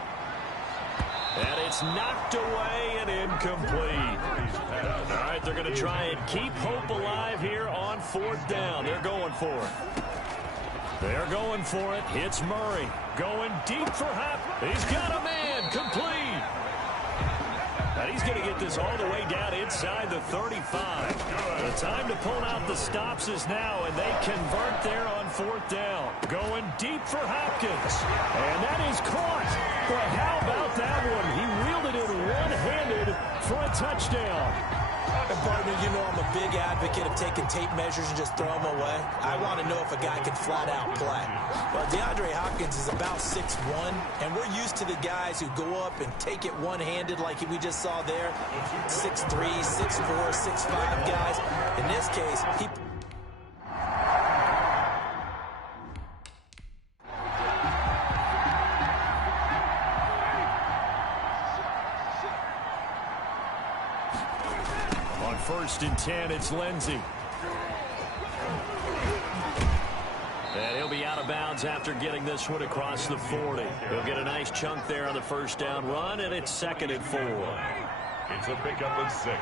And it's knocked away and incomplete. All right, they're going to try and keep hope alive here on 4th down. They're going for it. They're going for it. It's Murray going deep for Hopkins. He's got a man. Complete. And he's going to get this all the way down inside the 35. The time to pull out the stops is now, and they convert there on 4th down. Going deep for Hopkins. And that is caught. But how about that one? He wheeled it in one-handed for a touchdown. And partner, you know I'm a big advocate of taking tape measures and just throw them away. I want to know if a guy can flat out play. Well, DeAndre Hopkins is about 6'1", and we're used to the guys who go up and take it one-handed like we just saw there. 6'3", 6'4", 6'5 guys. In this case, he... On 1st and 10, it's Lindsey. And he'll be out of bounds after getting this one across the 40. He'll get a nice chunk there on the first down run, and it's 2nd and 4. It's a pickup of 6.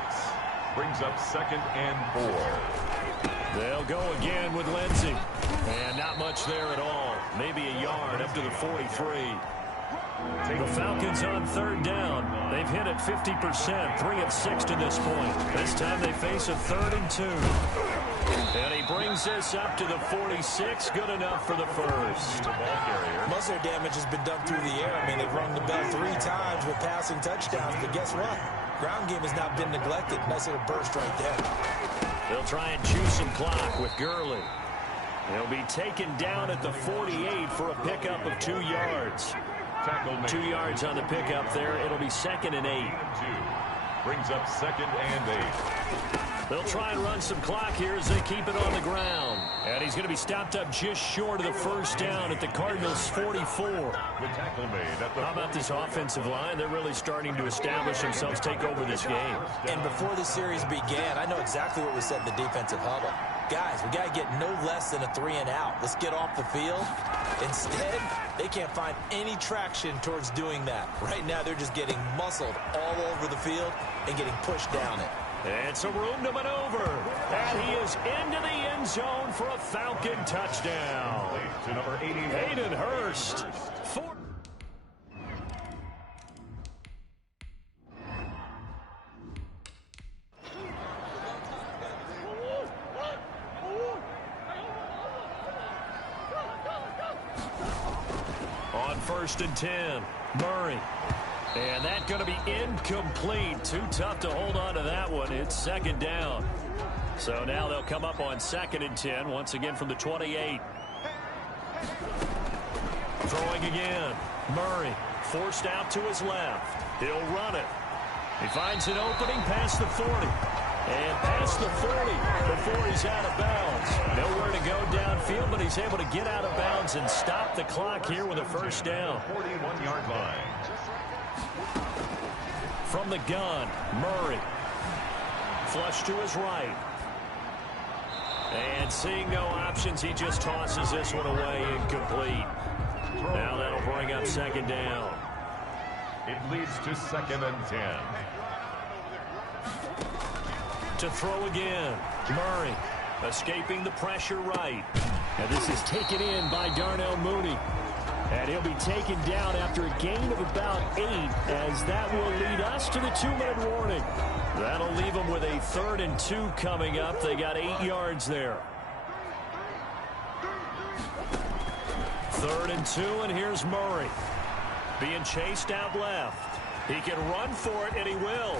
Brings up 2nd and 4. They'll go again with Lindsey. And not much there at all. Maybe a yard up to the 43. The Falcons on 3rd down. They've hit it 50%, 3 of 6 to this point. This time they face a 3rd and 2. And he brings this up to the 46. Good enough for the first. Most of their damage has been done through the air. I mean, they've rung the bell 3 times with passing touchdowns. But guess what? Ground game has not been neglected. Nice little burst right there. They'll try and chew some clock with Gurley. He'll be taken down at the 48 for a pickup of 2 yards. 2 yards on the pickup there. It'll be 2nd and 8. Brings up 2nd and 8. They'll try and run some clock here as they keep it on the ground. And he's going to be stopped up just short of the first down at the Cardinals' 44. How about this offensive line? They're really starting to establish themselves, take over this game. And before the series began, I know exactly what we said in the defensive huddle. Guys, we got to get no less than a 3 and out. Let's get off the field. Instead, they can't find any traction towards doing that. Right now, they're just getting muscled all over the field and getting pushed down it. It's a room to maneuver. And he is into the end zone for a Falcon touchdown. To number 80, Hayden Hurst. On 1st and 10, Murray. And that's going to be incomplete. Too tough to hold on to that one. It's 2nd down. So now they'll come up on 2nd and 10, once again from the 28. Throwing again. Murray forced out to his left. He'll run it. He finds an opening past the 40. And past the 40 before he's out of bounds. Nowhere to go downfield, but he's able to get out of bounds and stop the clock here with a first down. 41-yard line. From the gun, Murray. Flush to his right. And seeing no options, he just tosses this one away incomplete. Now that'll bring up 2nd down. It leads to 2nd and 10. To throw again, Murray escaping the pressure right. And this is taken in by Darnell Mooney. And he'll be taken down after a gain of about 8, as that will lead us to the 2-minute warning. That'll leave them with a 3rd and 2 coming up. They got 8 yards there. 3rd and 2, and here's Murray being chased out left. He can run for it, and he will.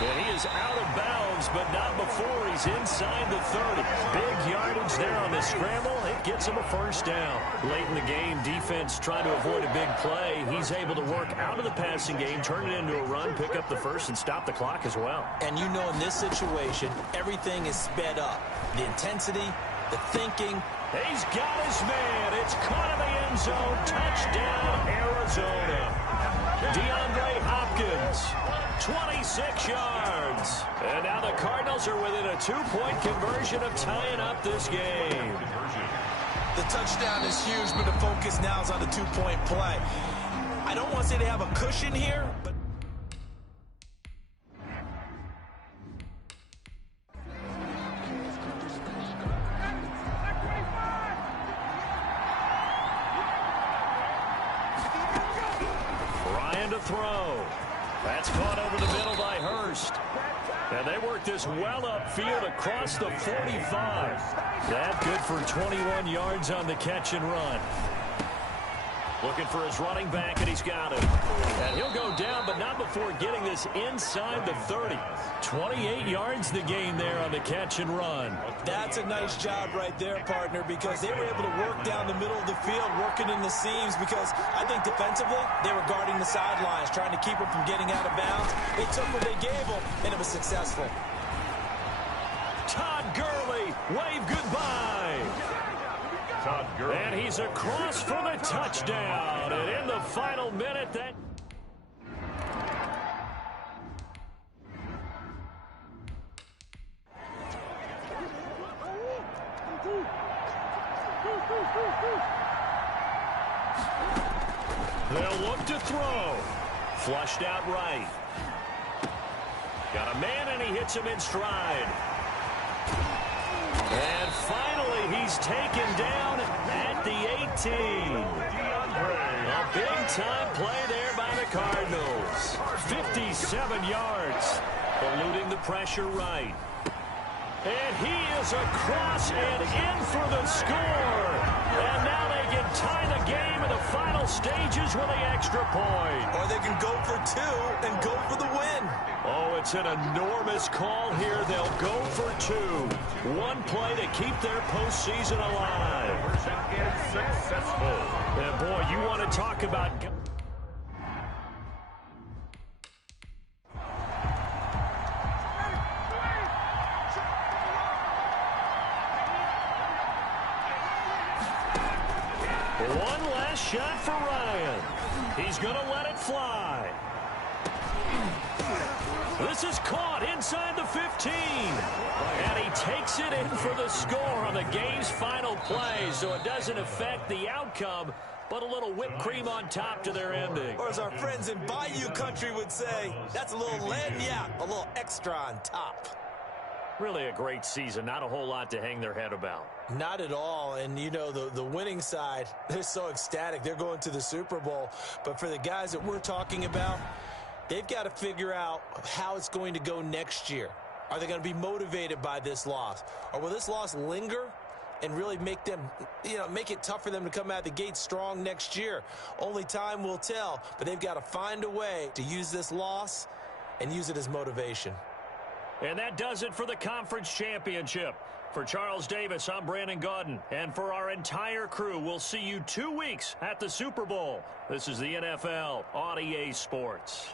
And he is out of bounds, but not before he's inside the 30. Big yardage there on the scramble. It gets him a first down. Late in the game, defense trying to avoid a big play. He's able to work out of the passing game, turn it into a run, pick up the first, and stop the clock as well. And you know in this situation, everything is sped up. The intensity, the thinking. He's got his man. It's caught in the end zone. Touchdown, Arizona. DeAndre Hopkins, 26 yards. And now the Cardinals are within a 2-point conversion of tying up this game. The touchdown is huge, but the focus now is on the 2-point play. I don't want to say they have a cushion here, but to throw. That's caught over the middle by Hurst. And they work this well upfield across the 45. That good for 21 yards on the catch and run. Looking for his running back, and he's got him. And he'll go down, but not before getting this inside the 30. 28 yards the gain there on the catch and run. That's a nice job right there, partner, because they were able to work down the middle of the field, working in the seams, because I think defensively, they were guarding the sidelines, trying to keep them from getting out of bounds. They took what they gave them, and it was successful. Todd Gurley, wave goodbye. And he's across for the touchdown. And in the final minute, that... They'll look to throw. Flushed out right. Got a man, and he hits him in stride. And finally, he's taken down at the 18. A big-time play there by the Cardinals. 57 yards, eluding the pressure right. And he is across and in for the score. And now they can tie the game in the final stages with the extra point. Or they can go for two and go for the win. Oh, it's an enormous call here. They'll go for two. One play to keep their postseason alive. Conversion is successful. And boy, you want to talk about... One last shot for Ryan. He's going to let it fly. This is caught inside the 15. And he takes it in for the score on the game's final play, so it doesn't affect the outcome, but a little whipped cream on top to their ending. Or as our friends in Bayou Country would say, that's a little lagniappe, a little extra on top. Really a great season. Not a whole lot to hang their head about. Not at all. And, you know, the winning side, they're so ecstatic. They're going to the Super Bowl. But for the guys that we're talking about, they've got to figure out how it's going to go next year. Are they going to be motivated by this loss? Or will this loss linger and really make them, make it tough for them to come out the gate strong next year? Only time will tell. But they've got to find a way to use this loss and use it as motivation. And that does it for the conference championship. For Charles Davis, I'm Brandon Gaudin. And for our entire crew, we'll see you 2 weeks at the Super Bowl. This is the NFL on EA Sports.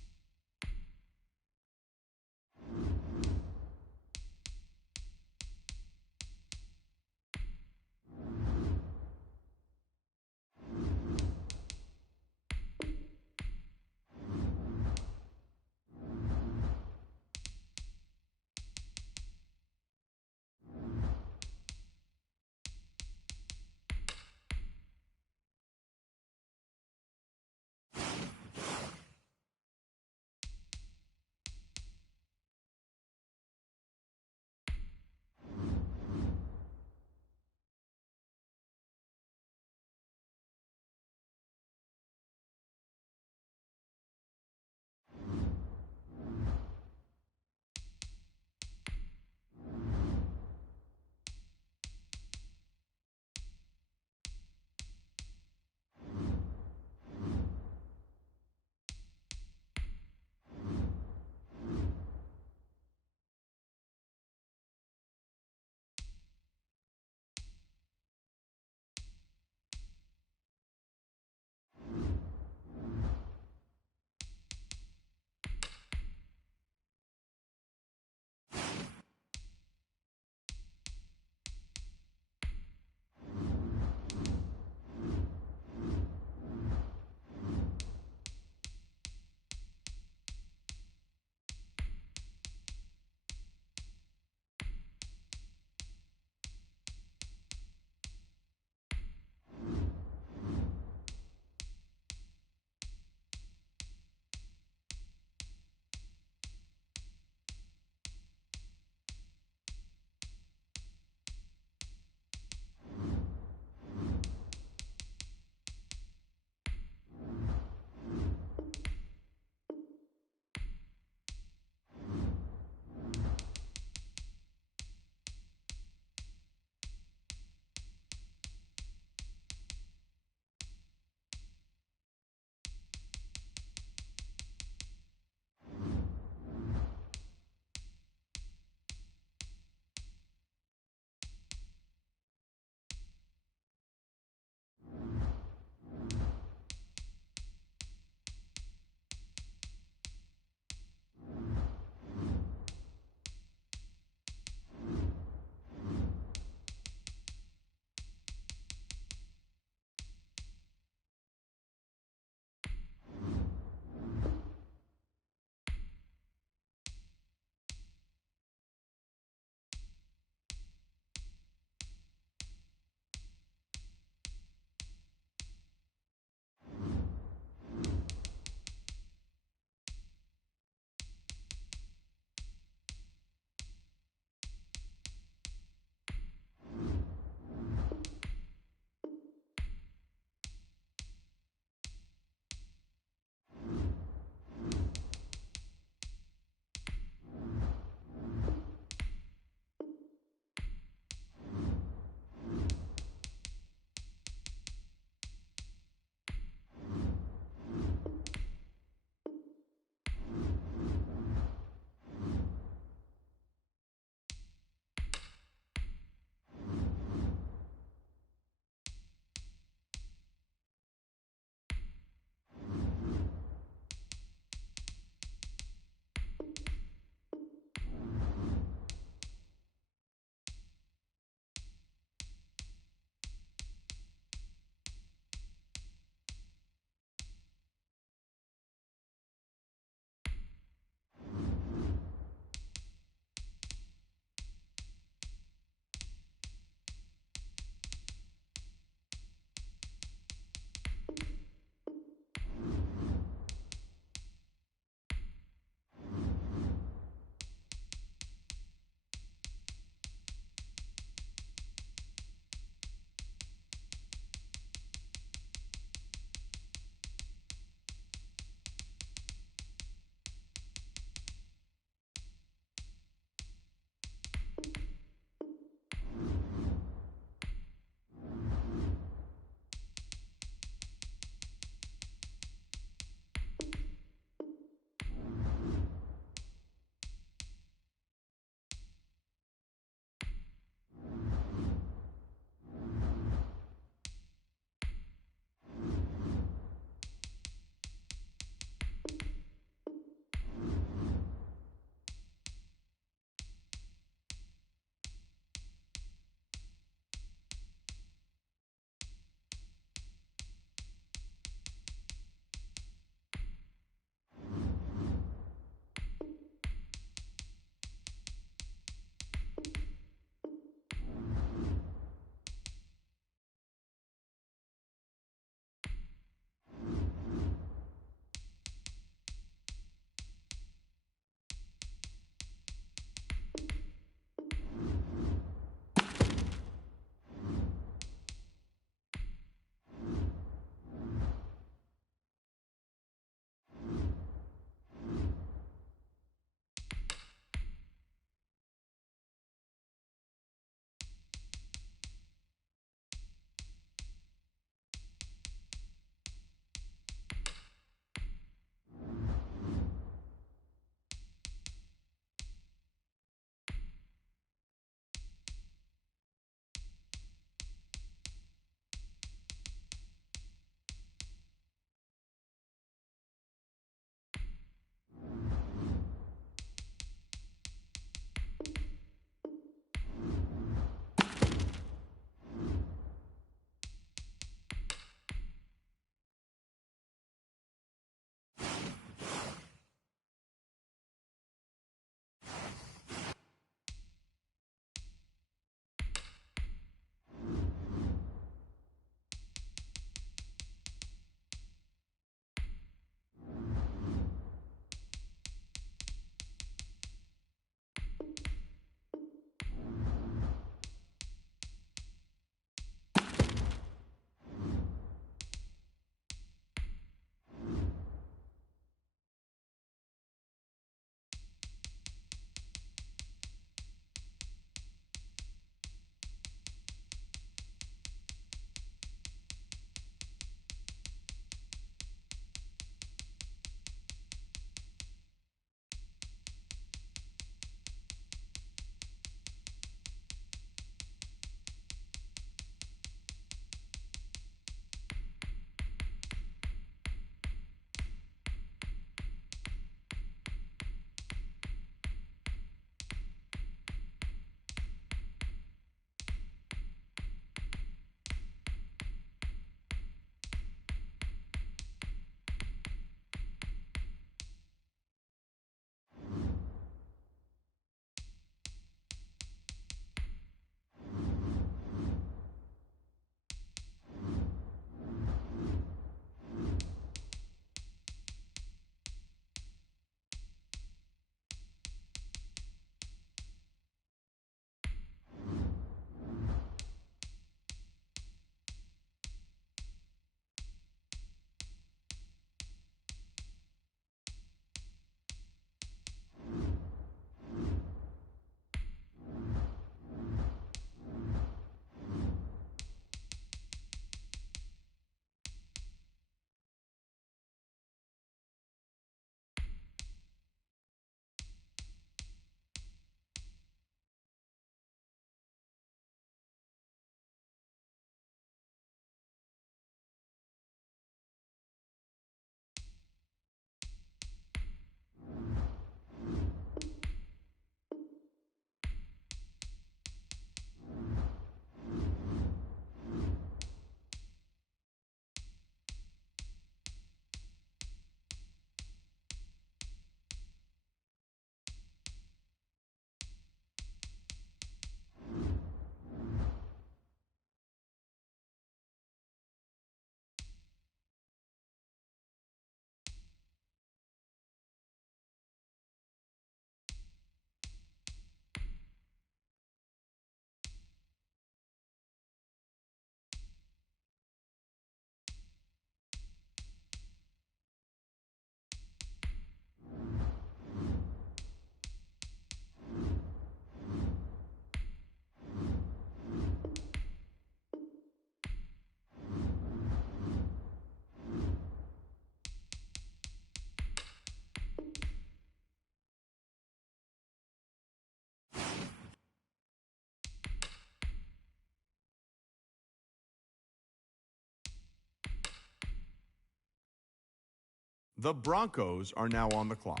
The Broncos are now on the clock.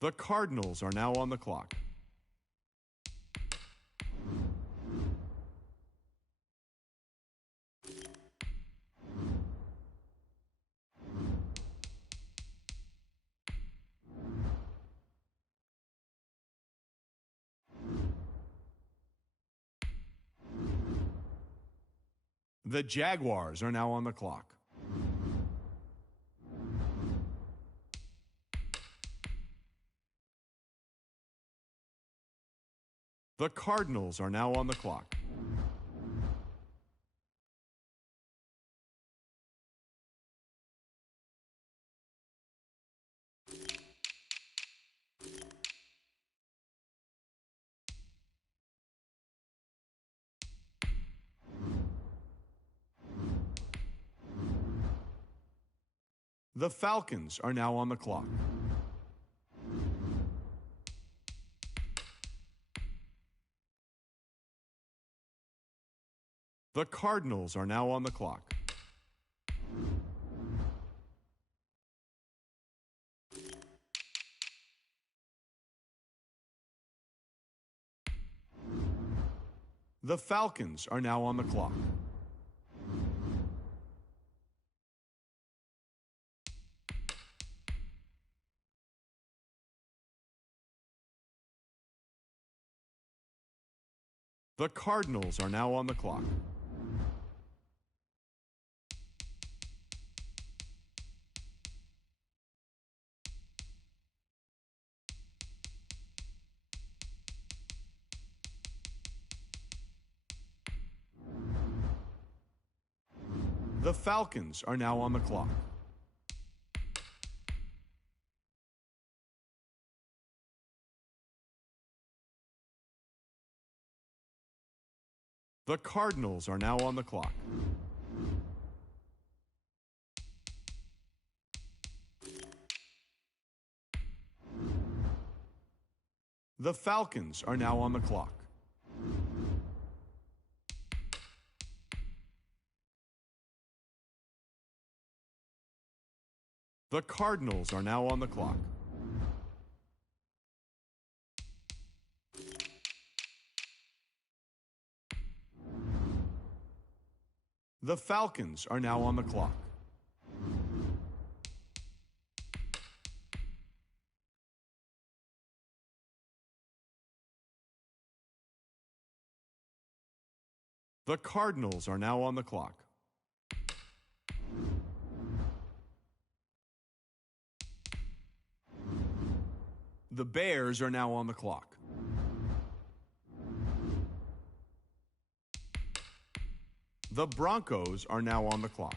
The Cardinals are now on the clock. The Jaguars are now on the clock. The Cardinals are now on the clock. The Falcons are now on the clock. The Cardinals are now on the clock. The Falcons are now on the clock. The Cardinals are now on the clock. The Falcons are now on the clock. The Cardinals are now on the clock. The Falcons are now on the clock. The Cardinals are now on the clock. The Falcons are now on the clock. The Cardinals are now on the clock. The Bears are now on the clock. The Broncos are now on the clock.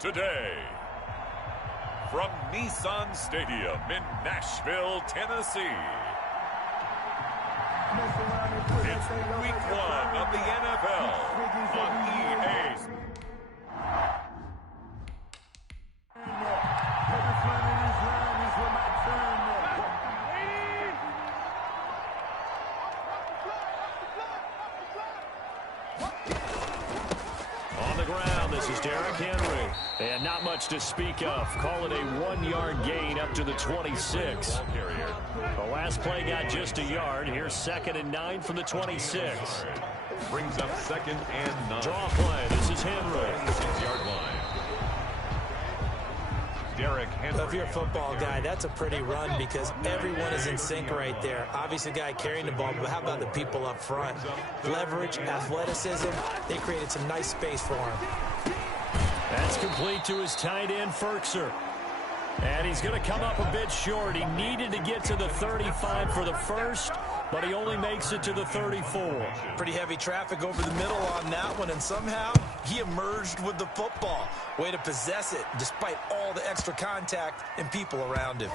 today. From Nissan Stadium in Nashville, Tennessee. It's week 1 of the NFL on EA. On the ground, this is Derrick Henry. And not much to speak of. Call it a 1-yard gain up to the 26. The last play got just a yard. Here's 2nd and 9 from the 26. Brings up 2nd and 9. Draw play. This is Henry. 6-yard line. Derrick Henry. If you're a football guy, that's a pretty run because everyone is in sync right there. Obviously, the guy carrying the ball, but how about the people up front? Leverage, athleticism, they created some nice space for him. That's complete to his tight end, Firkser. And he's going to come up a bit short. He needed to get to the 35 for the first, but he only makes it to the 34. Pretty heavy traffic over the middle on that one, and somehow he emerged with the football. Way to possess it despite all the extra contact and people around him.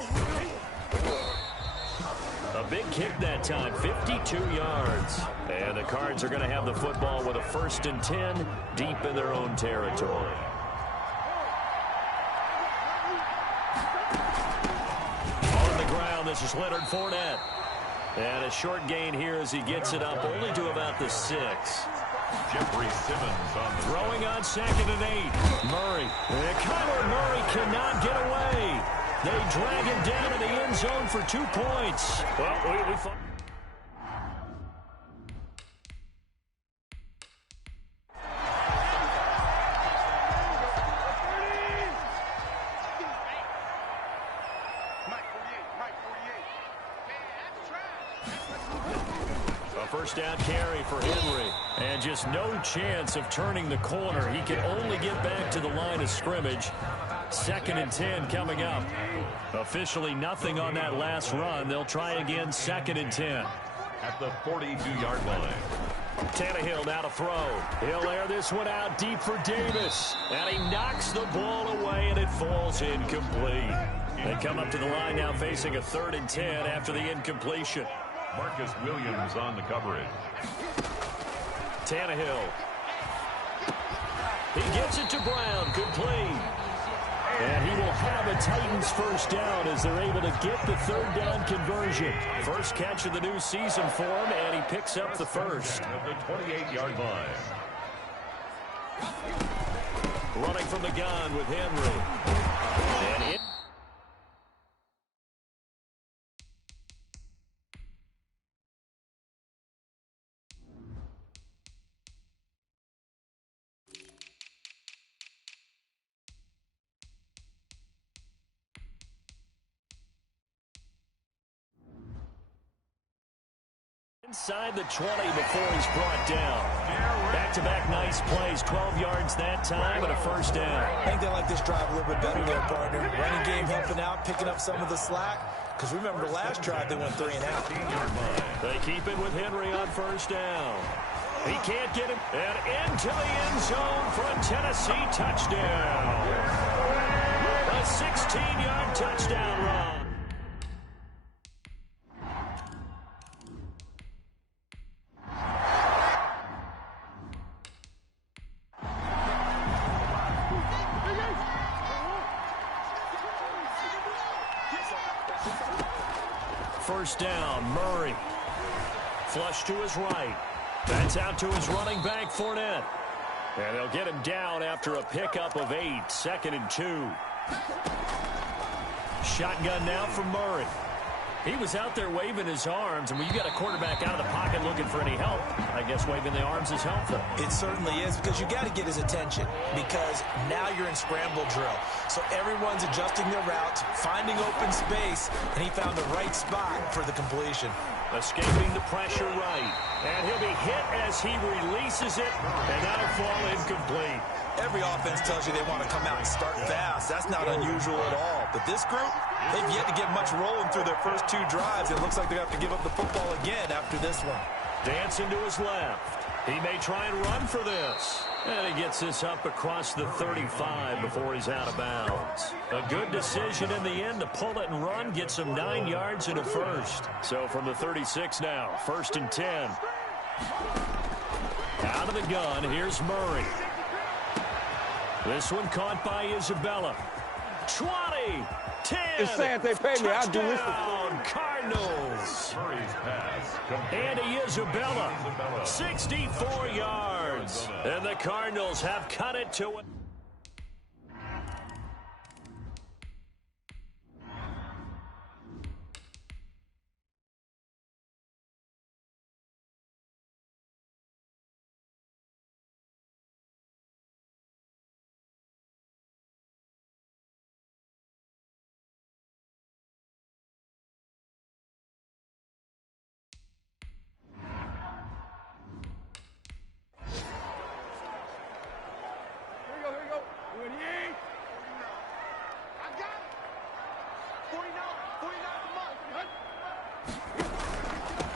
A big kick that time, 52 yards. And the Cards are going to have the football with a 1st and 10 deep in their own territory. On the ground, this is Leonard Fournette. And a short gain here as he gets it up only to about the 6. Jeffrey Simmons on the throwing on 2nd and 8. Murray. And Kyler Murray cannot get away. They drag him down in the end zone for 2 points. Well, we thought. A 1st down carry for Henry. And just no chance of turning the corner. He can only get back to the line of scrimmage. 2nd and 10 coming up. Officially nothing on that last run. They'll try again 2nd and 10. At the 42-yard line. Tannehill now to throw. He'll air this one out deep for Davis. And he knocks the ball away and it falls incomplete. They come up to the line now facing a 3rd and 10 after the incompletion. Marcus Williams on the coverage. Tannehill. He gets it to Brown. Complete. And he will have a Titans 1st down as they're able to get the 3rd down conversion. First catch of the new season for him, and he picks up the 1st. At the 28-yard line. Running from the gun with Henry. And it. Inside the 20 before he's brought down. Back-to-back nice plays, 12 yards that time and a 1st down. I think they like this drive a little bit better there, partner. Running game helping out, picking up some of the slack. Because remember, the last drive they went 3 and out. They keep it with Henry on 1st down. He can't get him. And into the end zone for a Tennessee touchdown. A 16-yard touchdown run. First down, Murray. Flush to his right. That's out to his running back, Fournette. And they'll get him down after a pickup of 8. 2nd and 2. Shotgun now from Murray. He was out there waving his arms, and when you got a quarterback out of the pocket looking for any help, I guess waving the arms is helpful. It certainly is, because you got to get his attention, because now you're in scramble drill. So everyone's adjusting their routes, finding open space, and he found the right spot for the completion. Escaping the pressure right. And he'll be hit as he releases it, and that'll fall incomplete. Every offense tells you they want to come out and start fast. That's not unusual at all. But this group, they've yet to get much rolling through their first 2 drives. It looks like they have to give up the football again after this one. Dancing to his left. He may try and run for this. And he gets this up across the 35 before he's out of bounds. A good decision in the end to pull it and run, gets him 9 yards and a first. So from the 36 now, 1st and 10. Out of the gun, here's Murray. This one caught by Isabella. 20, 10. It's sad they pay me. I do this. Touchdown, Cardinals. Murray's pass. Andy Isabella, 64 yards. And the Cardinals have cut it to it.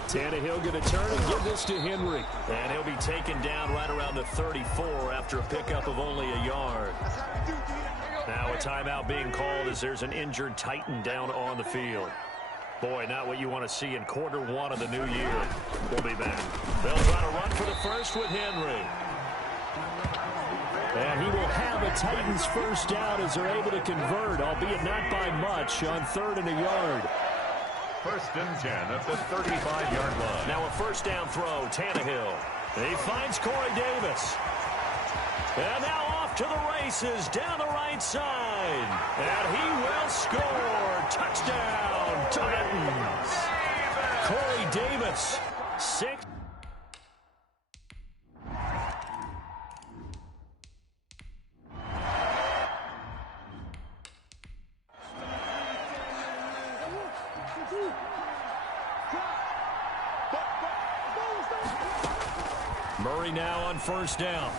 Tannehill going to turn and give this to Henry. And he'll be taken down right around the 34 after a pickup of only a yard. Now a timeout being called as there's an injured Titan down on the field. Boy, not what you want to see in Q1 of the new year. We'll be back. They'll try to run for the first with Henry. And he will have a Titans first down as they're able to convert, albeit not by much, on 3rd and a yard. 1st and 10 at the 35-yard line. Now a first down throw, Tannehill. He finds Corey Davis. And now off to the races down the right side. And he will score. Touchdown, Titans. Corey Davis, 6. Murray now on first down.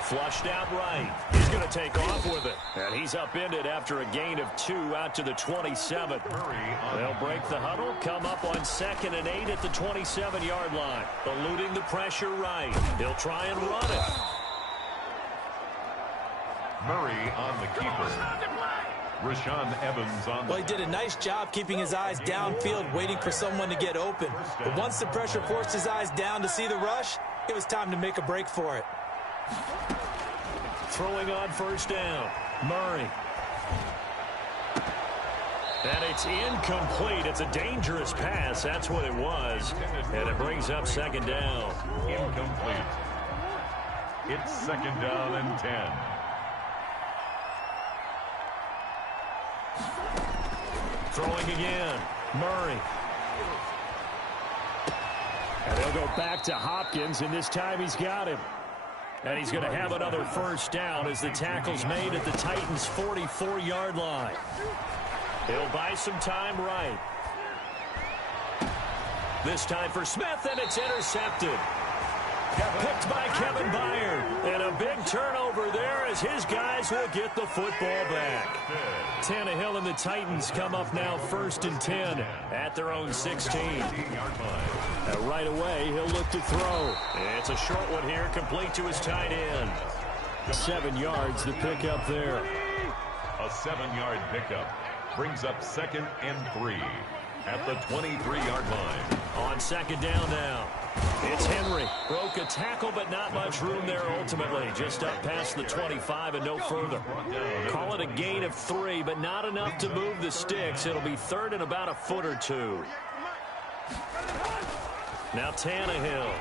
Flushed out right. He's going to take off with it. And he's upended after a gain of 2 out to the 27. They'll break the huddle, come up on 2nd and 8 at the 27-yard line. Eluding the pressure right. He'll try and run it. Murray on the keeper. Rashaan Evans on the... Well, he did a nice job keeping his eyes downfield, waiting for someone to get open. But once the pressure forced his eyes down to see the rush, it was time to make a break for it. Throwing on first down, Murray. And it's incomplete. It's a dangerous pass. That's what it was. And it brings up 2nd down. Incomplete. It's 2nd down and 10. Throwing again, Murray. And they'll go back to Hopkins, and this time he's got him. And he's going to have another first down as the tackle's made at the Titans' 44-yard line. He'll buy some time right. This time for Smith, and it's intercepted. Picked by Kevin Byard. And a big turnover there as his guys will get the football back. Tannehill and the Titans come up now 1st and 10 at their own 16. And right away, he'll look to throw. It's a short one here, complete to his tight end. 7 yards, the pickup there. A 7-yard pickup brings up 2nd and 3 at the 23-yard line. On 2nd down now. It's Henry. Broke a tackle, but not much room there ultimately. Just up past the 25 and no further. Call it a gain of 3, but not enough to move the sticks. It'll be 3rd and about a foot or 2. Now Tannehill.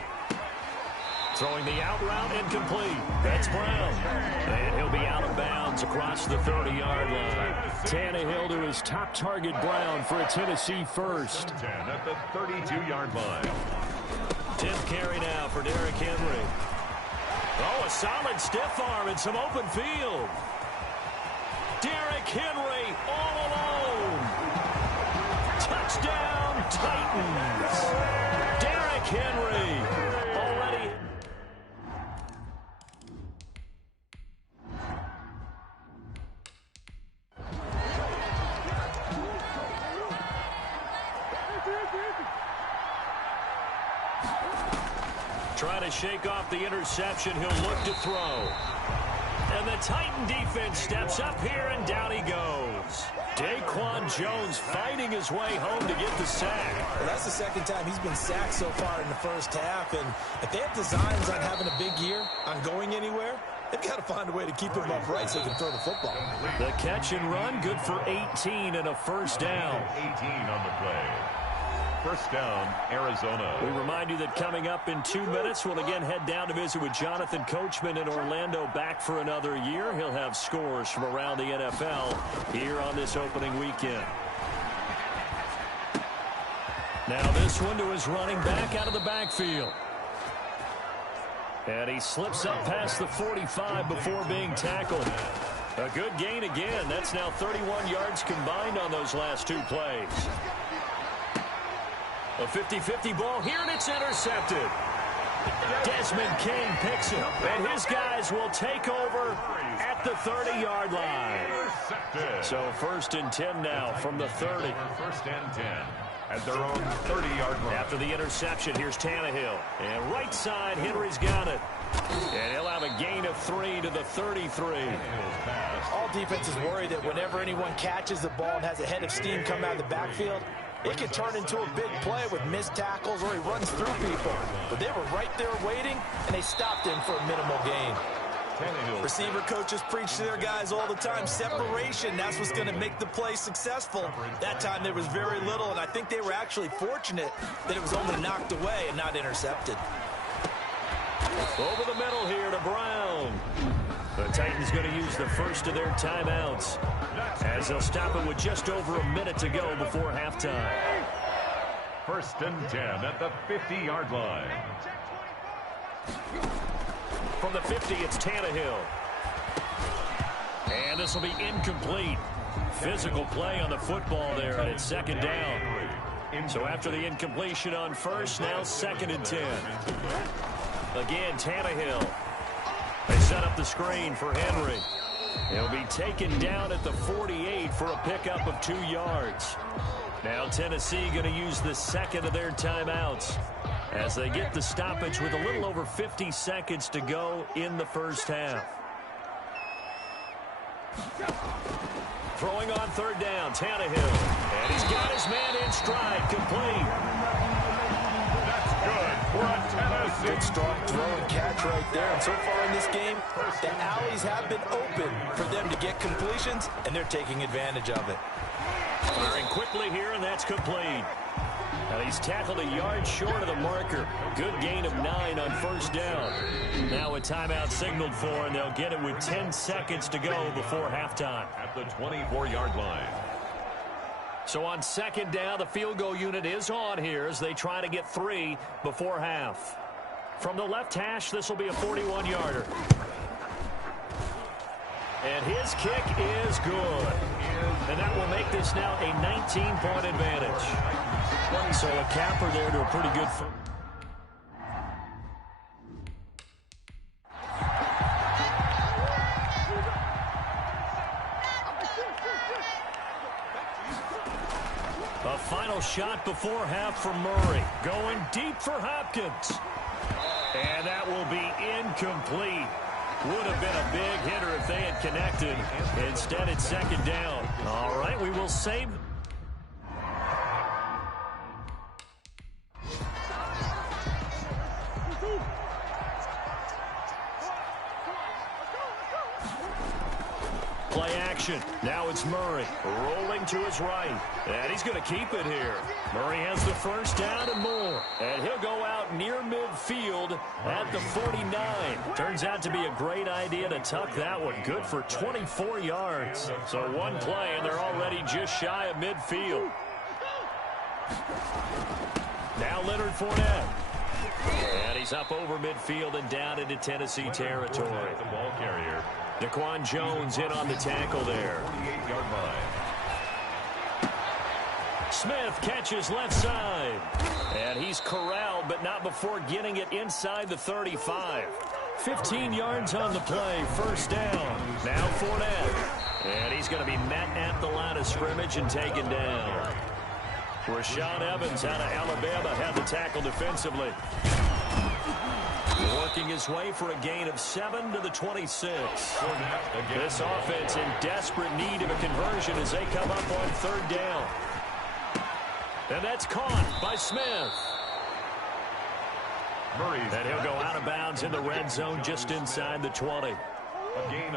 Throwing the out route incomplete. That's Brown. And he'll be out of bounds across the 30-yard line. Tannehill to his top target, Brown, for a Tennessee first. 10 at the 32-yard line. 10th carry now for Derrick Henry. Oh, a solid stiff arm and some open field. Derrick Henry all alone. Touchdown, Titans. Derrick Henry already. Trying to shake off the interception. He'll look to throw. And the Titan defense steps up here, and down he goes. Daquan Jones fighting his way home to get the sack. Well, that's the second time he's been sacked so far in the first half. And if they have designs on having a big year, on going anywhere, they've got to find a way to keep him upright so he can throw the football. The catch and run, good for 18 and a first down. 18 on the play. First down, Arizona. We remind you that coming up in 2 minutes, we'll again head down to visit with Jonathan Coachman in Orlando, back for another year. He'll have scores from around the NFL here on this opening weekend. Now this one to his running back out of the backfield. And he slips up past the 45 before being tackled. A good gain again. That's now 31 yards combined on those last 2 plays. A 50-50 ball here, and it's intercepted. Desmond King picks it, and his guys will take over at the 30-yard line. So 1st and 10 now from the 30. First and 10 at their own 30-yard line. After the interception, here's Tannehill. And right side, Henry's got it. And he'll have a gain of 3 to the 33. All defenses worry that whenever anyone catches the ball and has a head of steam come out of the backfield, it can turn into a big play with missed tackles or he runs through people. But they were right there waiting, and they stopped him for a minimal gain. Receiver coaches preach to their guys all the time. Separation, that's what's going to make the play successful. That time there was very little, and I think they were actually fortunate that it was only knocked away and not intercepted. Over the middle here to Brown. The Titans going to use the first of their timeouts, as they'll stop it with just over a minute to go before halftime. First and 10 at the 50-yard line. From the 50, it's Tannehill. And this will be incomplete. Physical play on the football there, and it's second down. So after the incompletion on first, now 2nd and 10. Again, Tannehill. They set up the screen for Henry. He'll be taken down at the 48 for a pickup of 2 yards. Now Tennessee going to use the second of their timeouts as they get the stoppage with a little over 50 seconds to go in the first half. Throwing on 3rd down, Tannehill. And he's got his man in stride, complete. That's good for a Tennessee. Good strong throw and catch right there. And so far in this game, the alleys have been open for them to get completions, and they're taking advantage of it. Firing quickly here, and that's complete. Now he's tackled a yard short of the marker. Good gain of 9 on 1st down. Now a timeout signaled for, and they'll get it with 10 seconds to go before halftime. At the 24-yard line. So on 2nd down, the field goal unit is on here as they try to get 3 before half. From the left hash, this will be a 41-yarder. And his kick is good. And that will make this now a 19-point advantage. So a capper there to a pretty good foot. A final shot before half from Murray. Going deep for Hopkins. And that will be incomplete. Would have been a big hitter if they had connected. Instead, it's 2nd down. All right, we will save. Play action. Now it's Murray rolling to his right. And he's going to keep it here. Murray has the first down and more. And he'll go out near midfield at the 49. Turns out to be a great idea to tuck that one. Good for 24 yards. So one play, and they're already just shy of midfield. Now Leonard Fournette. And he's up over midfield and down into Tennessee territory. The ball carrier. Daquan Jones in on the tackle there. 48-yard line. Smith catches left side. And he's corralled, but not before getting it inside the 35. 15 yards on the play, first down. Now Fournette. And he's going to be met at the line of scrimmage and taken down. Rashaan Evans out of Alabama had the tackle defensively. Working his way for a gain of 7 to the 26. This offense in desperate need of a conversion as they come up on third down. And that's caught by Smith. And he'll go out of bounds in the red zone just inside the 20.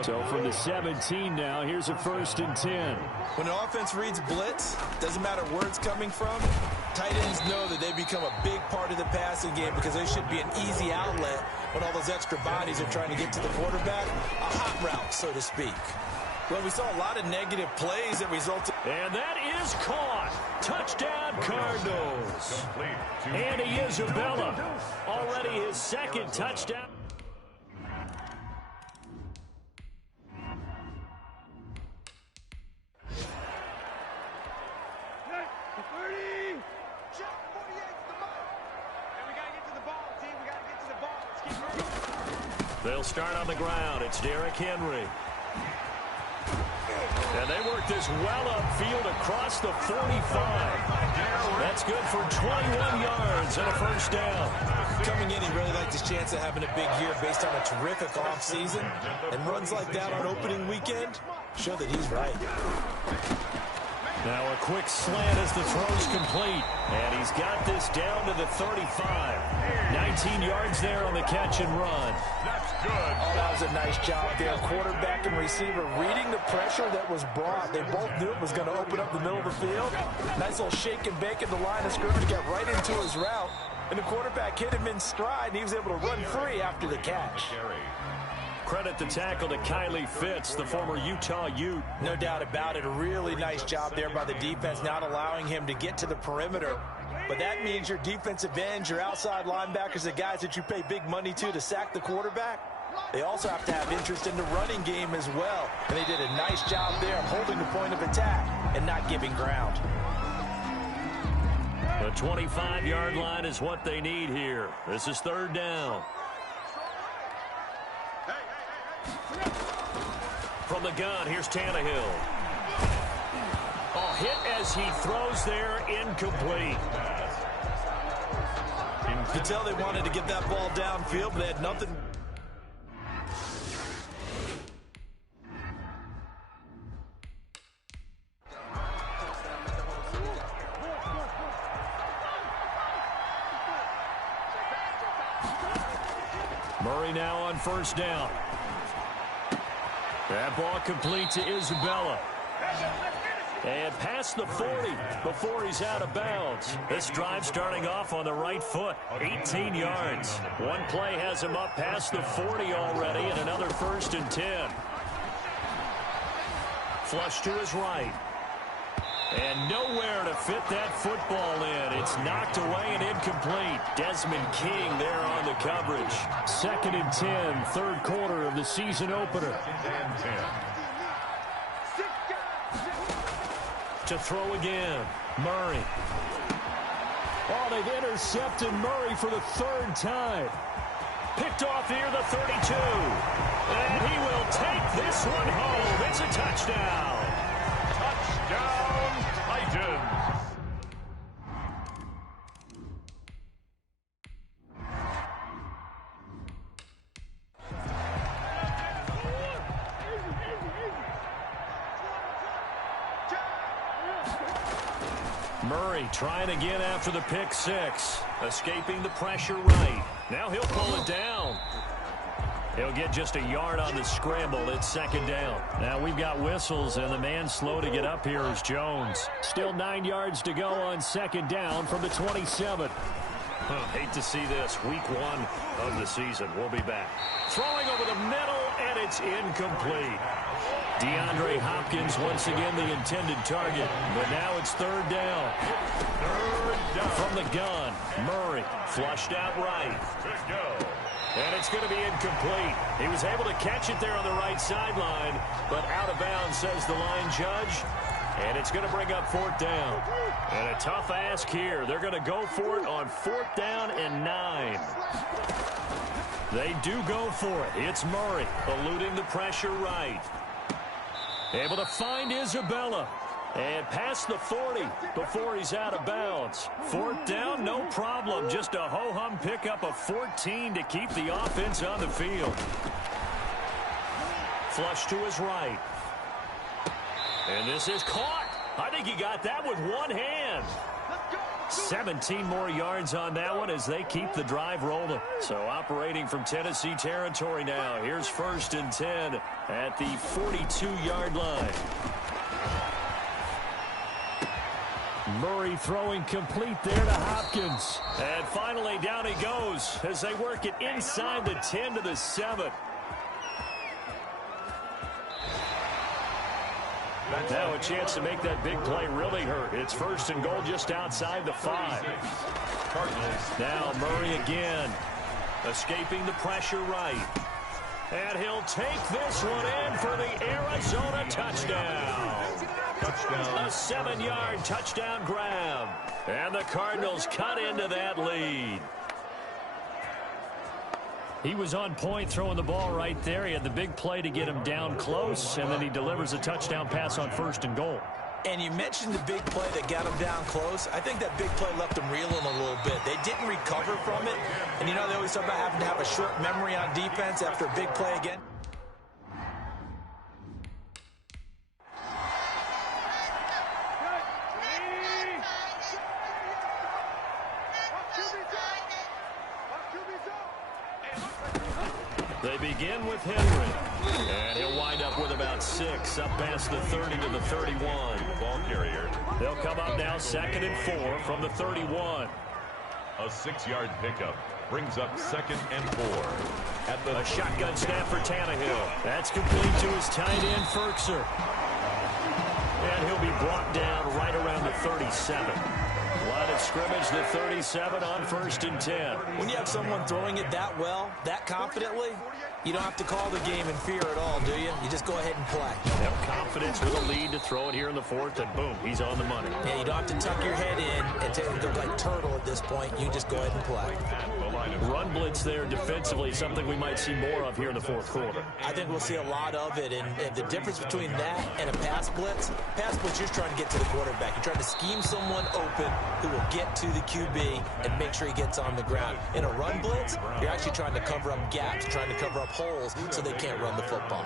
So from the 17 now, here's a 1st and 10. When an offense reads blitz, doesn't matter where it's coming from, tight ends know that they become a big part of the passing game because they should be an easy outlet when all those extra bodies are trying to get to the quarterback. A hot route, so to speak. Well, we saw a lot of negative plays that resulted. And that is caught. Touchdown, Cardinals. Andy Isabella, already his 2nd touchdown. They'll start on the ground. It's Derrick Henry. And they work this well upfield across the 45. That's good for 21 yards and a 1st down. Coming in, he really liked his chance of having a big year based on a terrific offseason. And runs like that on opening weekend show that he's right. Now a quick slant as the throw's complete. And he's got this down to the 35. 19 yards there on the catch and run. That's good. Oh, that was a nice job there. Quarterback and receiver reading the pressure that was brought. They both knew it was going to open up the middle of the field. Nice little shake and bake at the line of scrimmage. Got right into his route. And the quarterback hit him in stride, and he was able to run free after the catch. Credit the tackle to Kylie Fitz, the former Utah Ute. No doubt about it. A really nice job there by the defense, not allowing him to get to the perimeter. But that means your defensive ends, your outside linebackers, the guys that you pay big money to sack the quarterback, they also have to have interest in the running game as well. And they did a nice job there of holding the point of attack and not giving ground. The 25-yard line is what they need here. This is 3rd down. From the gun, here's Tannehill. Oh, hit as he throws there, incomplete. You could tell they wanted to get that ball downfield, but they had nothing. Murray now on 1st down. That ball complete to Isabella. And past the 40 before he's out of bounds. This drive starting off on the right foot. 18 yards. One play has him up past the 40 already, and another 1st and 10. Flush to his right. And nowhere to fit that football in. It's knocked away and incomplete. Desmond King there on the coverage. 2nd and 10, 3rd quarter of the season opener. To throw again, Murray. Oh, they've intercepted Murray for the 3rd time. Picked off near the 32. And he will take this one home. It's a touchdown. Touchdown, Titans. Murray trying again after the pick 6. Escaping the pressure right. Now he'll pull it down. He'll get just a yard on the scramble. It's 2nd down. Now we've got whistles, and the man slow to get up here is Jones. Still 9 yards to go on 2nd down from the 27. Hate to see this. Week 1 of the season. We'll be back. Throwing over the middle, and it's incomplete. DeAndre Hopkins once again the intended target, but now it's 3rd down. From the gun, Murray flushed out right. Good go. And it's going to be incomplete. He was able to catch it there on the right sideline, but out of bounds, says the line judge. And it's going to bring up 4th down. And a tough ask here. They're going to go for it on 4th down and 9. They do go for it. It's Murray eluding the pressure right. Able to find Isabella. And past the 40 before he's out of bounds. Fourth down, no problem. Just a ho-hum pickup of 14 to keep the offense on the field. Flush to his right. And this is caught. I think he got that with one hand. 17 more yards on that one as they keep the drive rolling. So operating from Tennessee territory now. Here's 1st and 10 at the 42-yard line. Murray throwing complete there to Hopkins. And finally down he goes as they work it inside the 10 to the 7. Now a chance to make that big play really hurt. It's 1st and goal just outside the 5. Cardinals. Now Murray again. Escaping the pressure right. And he'll take this one in for the Arizona touchdown. Touchdown. A 7-yard touchdown grab. And the Cardinals cut into that lead. He was on point throwing the ball right there. He had the big play to get him down close, and then he delivers a touchdown pass on 1st and goal. And you mentioned the big play that got him down close. I think that big play left him reeling a little bit. They didn't recover from it. And, you know, they always talk about having to have a short memory on defense after a big play again. They begin with Henry, and he'll wind up with about 6, up past the 30 to the 31. Ball carrier. They'll come up now 2nd and 4 from the 31. A 6-yard pickup brings up 2nd and 4. At the A shotgun snap for Tannehill. That's complete to his tight end, Ferkser. And he'll be brought down right around the 37. Line of scrimmage, the 37 on 1st and 10. When you have someone throwing it that well, that confidently, you don't have to call the game in fear at all, do you? You just go ahead and play. Have confidence with a lead to throw it here in the 4th, and boom, he's on the money. Yeah, you don't have to tuck your head in and look like turtle at this point. You just go ahead and play. Run blitz there defensively, something we might see more of here in the 4th quarter. I think we'll see a lot of it, and the difference between that and a pass blitz, you're trying to get to the quarterback. You're trying to scheme someone open who will get to the QB and make sure he gets on the ground. In a run blitz, you're actually trying to cover up gaps, trying to cover up holes so they can't run the football.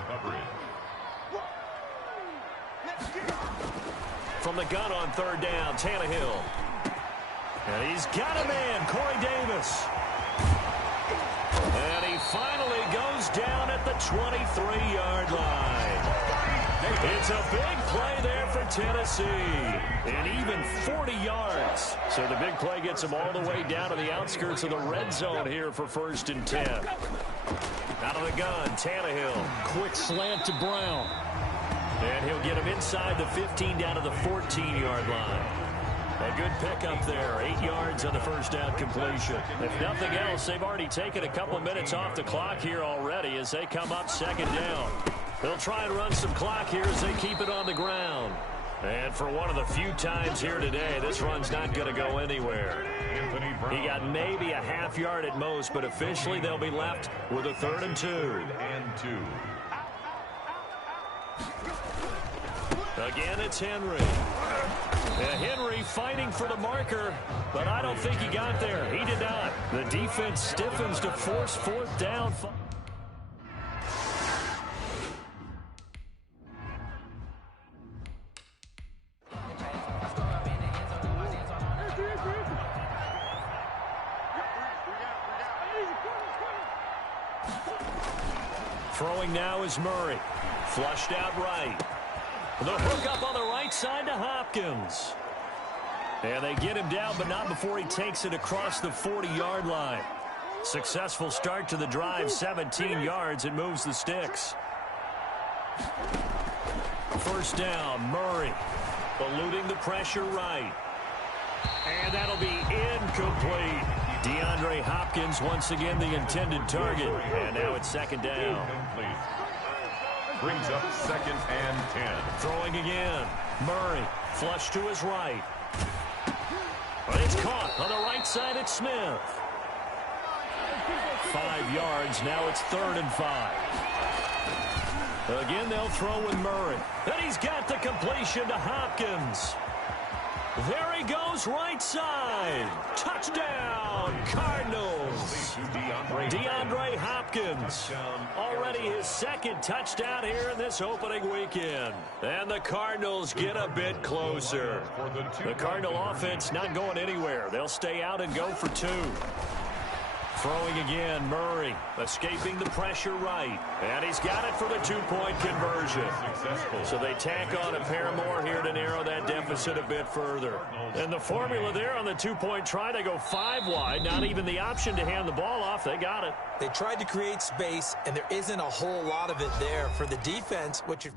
From the gun on 3rd down, Tannehill. And he's got a man, Corey Davis. And he finally goes down at the 23-yard line. It's a big play there for Tennessee. And even 40 yards. So the big play gets him all the way down to the outskirts of the red zone here for 1st and 10. Out of the gun, Tannehill. Quick slant to Brown. And he'll get him inside the 15 down to the 14-yard line. A good pickup there. 8 yards on the 1st down completion. If nothing else, they've already taken a couple minutes off the clock here already as they come up 2nd down. They'll try and run some clock here as they keep it on the ground. And for one of the few times here today, this run's not going to go anywhere. He got maybe a half yard at most, but officially they'll be left with a 3rd and 2. Again, it's Henry. Henry fighting for the marker, but I don't think he got there. He did not. The defense stiffens to force 4th down. Throwing now is Murray. Flushed out right. The hook up on the right side to Hopkins. And they get him down, but not before he takes it across the 40-yard line. Successful start to the drive, 17 yards, and moves the sticks. 1st down, Murray. Eluding the pressure right. And that'll be incomplete. DeAndre Hopkins once again the intended target. And now it's 2nd down. Brings up 2nd and 10. Throwing again. Murray flush to his right. But it's caught on the right side at Smith. 5 yards. Now it's 3rd and 5. Again, they'll throw with Murray. And he's got the completion to Hopkins. There he goes, right side. Touchdown, Cardinals. DeAndre Hopkins. Already his second touchdown here in this opening weekend. And the Cardinals get a bit closer. The Cardinal offense not going anywhere. They'll stay out and go for two. Throwing again, Murray, escaping the pressure right. And he's got it for the two-point conversion. So they tack on a pair more here to narrow that deficit a bit further. And the formula there on the two-point try, they go 5 wide. Not even the option to hand the ball off. They got it. They tried to create space, and there isn't a whole lot of it there for the defense, which is...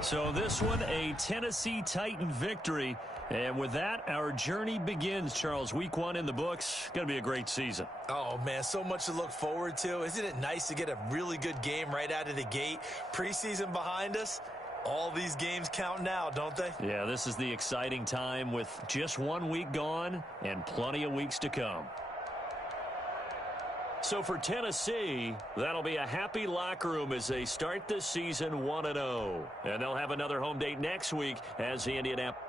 So this one, a Tennessee Titan victory. And with that, our journey begins, Charles. Week 1 in the books. Going to be a great season. Oh, man, so much to look forward to. Isn't it nice to get a really good game right out of the gate? Preseason behind us. All these games count now, don't they? Yeah, this is the exciting time with just 1 week gone and plenty of weeks to come. So for Tennessee, that'll be a happy locker room as they start this season 1-0. And they'll have another home date next week as the Indianapolis.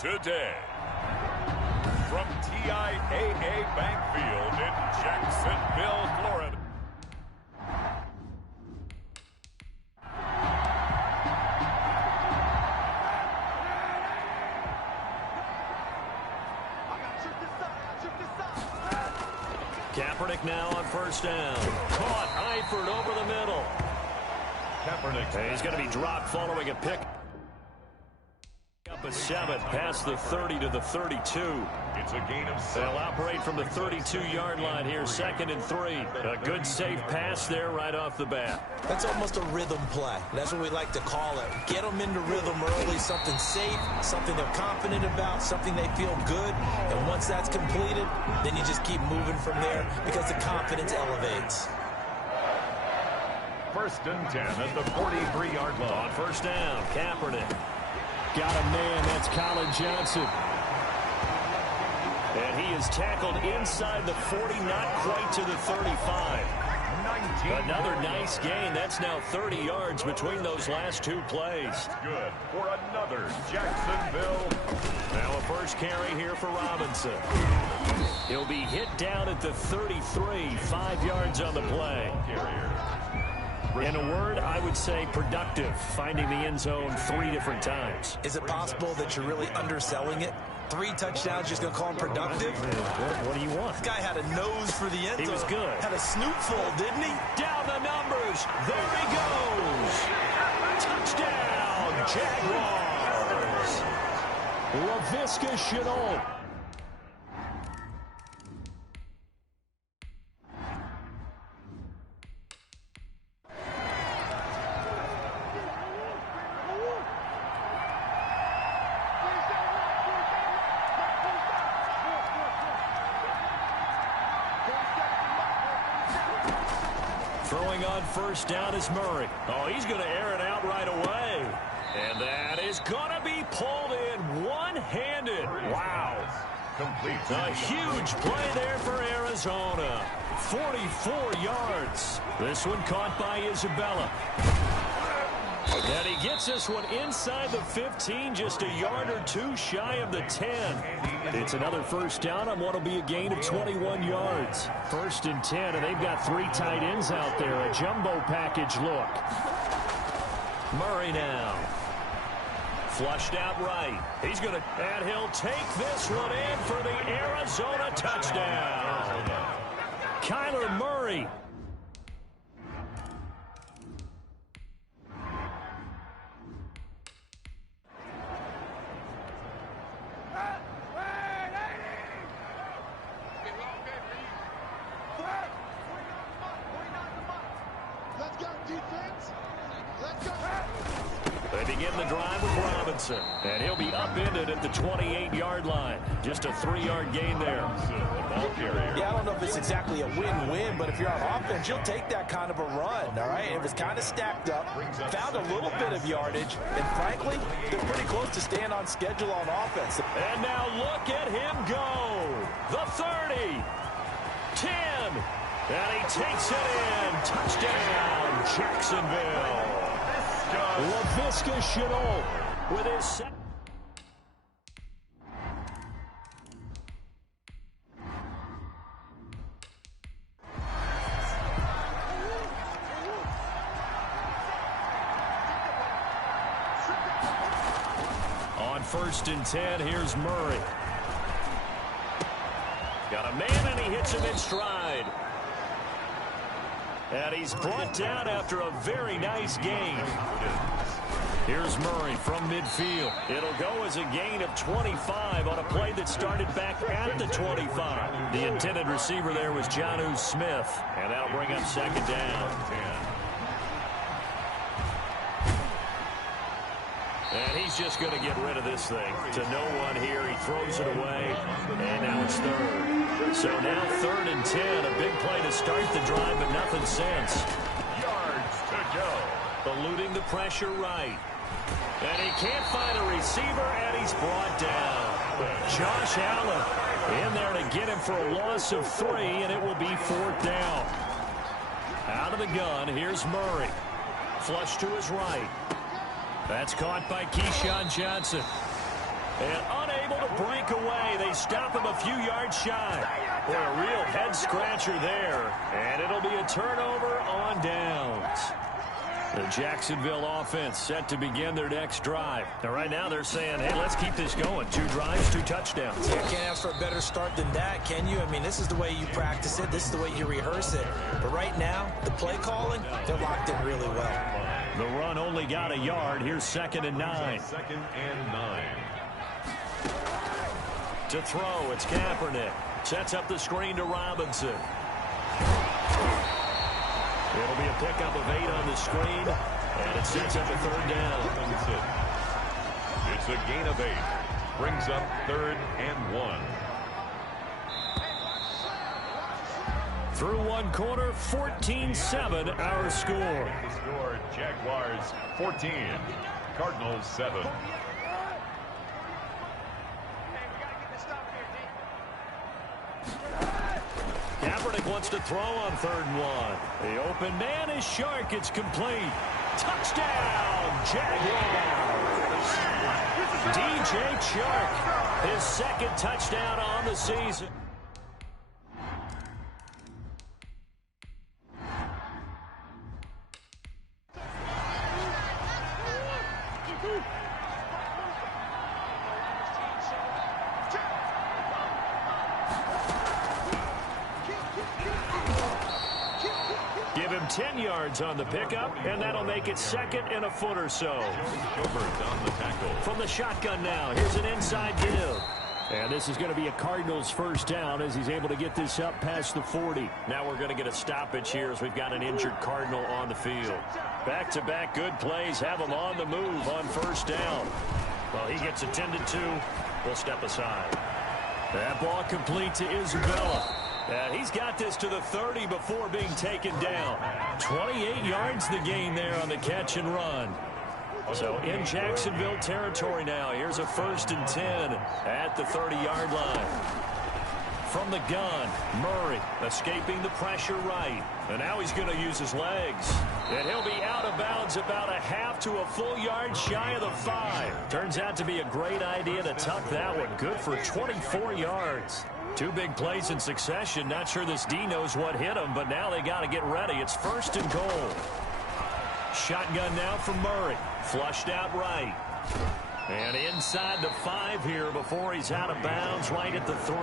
Today from TIAA Bank Field in Jacksonville, Florida. Kaepernick now on first down. Caught Eifert over the middle. Kaepernick. He's going to be dropped following a pick. Up a 7 past the 30 to the 32. It's a gain of 7. They'll operate from the 32-yard line here, 2nd and 3. A good safe pass there right off the bat. That's almost a rhythm play. That's what we like to call it. Get them into rhythm early, something safe, something they're confident about, something they feel good. And once that's completed, then you just keep moving from there because the confidence elevates. 1st and 10 at the 43-yard line. On first down, Kaepernick. Got a man, that's Colin Johnson. And he is tackled inside the 40, not quite to the 35. Another nice gain. That's now 30 yards between those last 2 plays. Good for another Jacksonville. Now a first carry here for Robinson. He'll be hit down at the 33, 5 yards on the play. In a word, I would say productive, finding the end zone 3 different times. Is it possible that you're really underselling it? 3 touchdowns, just going to call him productive? What do you want? This guy had a nose for the end zone. He was good. Had a snootful, didn't he? Down the numbers. There he goes. Touchdown, Jaguars. Laviska Shenault. Throwing on first down is Murray. Oh, he's going to air it out right away. And that is going to be pulled in one-handed. Wow. Complete. A huge play there for Arizona. 44 yards. This one caught by Isabella. And he gets this one inside the 15, just a yard or 2 shy of the 10. It's another first down on what will be a gain of 21 yards. 1st and 10, and they've got 3 tight ends out there. A jumbo package look. Murray now. Flushed out right. He's going to, and he'll take this one in for the Arizona touchdown. Kyler Murray. They begin the drive with Robinson, and he'll be upended at the 28-yard line. Just a 3-yard gain there. Yeah, I don't know if it's exactly a win-win, but if you're on offense, you'll take that kind of a run, all right? It was kind of stacked up, found a little bit of yardage, and frankly, they're pretty close to staying on schedule on offense. And now look at him go. The 30, 10, and he takes it in. Touchdown, Jacksonville. Laviska Shenault with his second. On 1st and 10, here's Murray. Got a man, and he hits him in stride. And he's brought down after a very nice gain. Here's Murray from midfield. It'll go as a gain of 25 on a play that started back at the 25. The intended receiver there was Jonnu Smith. And that'll bring up 2nd down. And he's just going to get rid of this thing. To no one here. He throws it away. And now it's 3rd. So now 3rd and 10. A big play to start the drive, but nothing since. Yards to go. Eluding the pressure right. And he can't find a receiver, and he's brought down. Josh Allen in there to get him for a loss of 3, and it will be 4th down. Out of the gun, here's Murray. Flush to his right. That's caught by Keyshawn Johnson. And unable to break away. They they stop him a few yards shy. Boy, a real head-scratcher there. And it'll be a turnover on downs. The Jacksonville offense set to begin their next drive. Now, right now, they're saying, hey, let's keep this going. 2 drives, 2 touchdowns. Yeah, can't ask for a better start than that, can you? I mean, this is the way you practice it. This is the way you rehearse it. But right now, the play calling, they're locked in really well. The run only got a yard. Here's 2nd and 9. 2nd and 9. To throw, it's Kaepernick. Sets up the screen to Robinson. It'll be a pickup of 8 on the screen, and it sets up a 3rd down. It's a gain of 8. Brings up 3rd and 1. Through one quarter, 14-7 our score. The score, Jaguars 14, Cardinals 7. Kaepernick wants to throw on 3rd and 1. The open man is Shark. It's complete. Touchdown, Jaguars. DJ Chark, his 2nd touchdown on the season. Give him 10 yards on the pickup, and that'll make it 2nd and a foot or so. On the tackle. From the shotgun now, here's an inside give. And this is going to be a Cardinals 1st down as he's able to get this up past the 40. Now we're going to get a stoppage here as we've got an injured Cardinal on the field. Back-to-back good plays have him on the move on 1st down. Well, he gets attended to. We'll step aside. That ball complete to Isabella. And he's got this to the 30 before being taken down. 28 yards the gain there on the catch and run. So in Jacksonville territory now. Here's a 1st and 10 at the 30-yard line. From the gun, Murray escaping the pressure right. And now he's going to use his legs. And he'll be out of bounds about a half to a full yard shy of the 5. Turns out to be a great idea to tuck that one. Good for 24 yards. 2 big plays in succession. Not sure this D knows what hit him, but now they got to get ready. It's 1st and goal. Shotgun now from Murray. Flushed out right. And inside the 5 here before he's out of bounds right at the 3.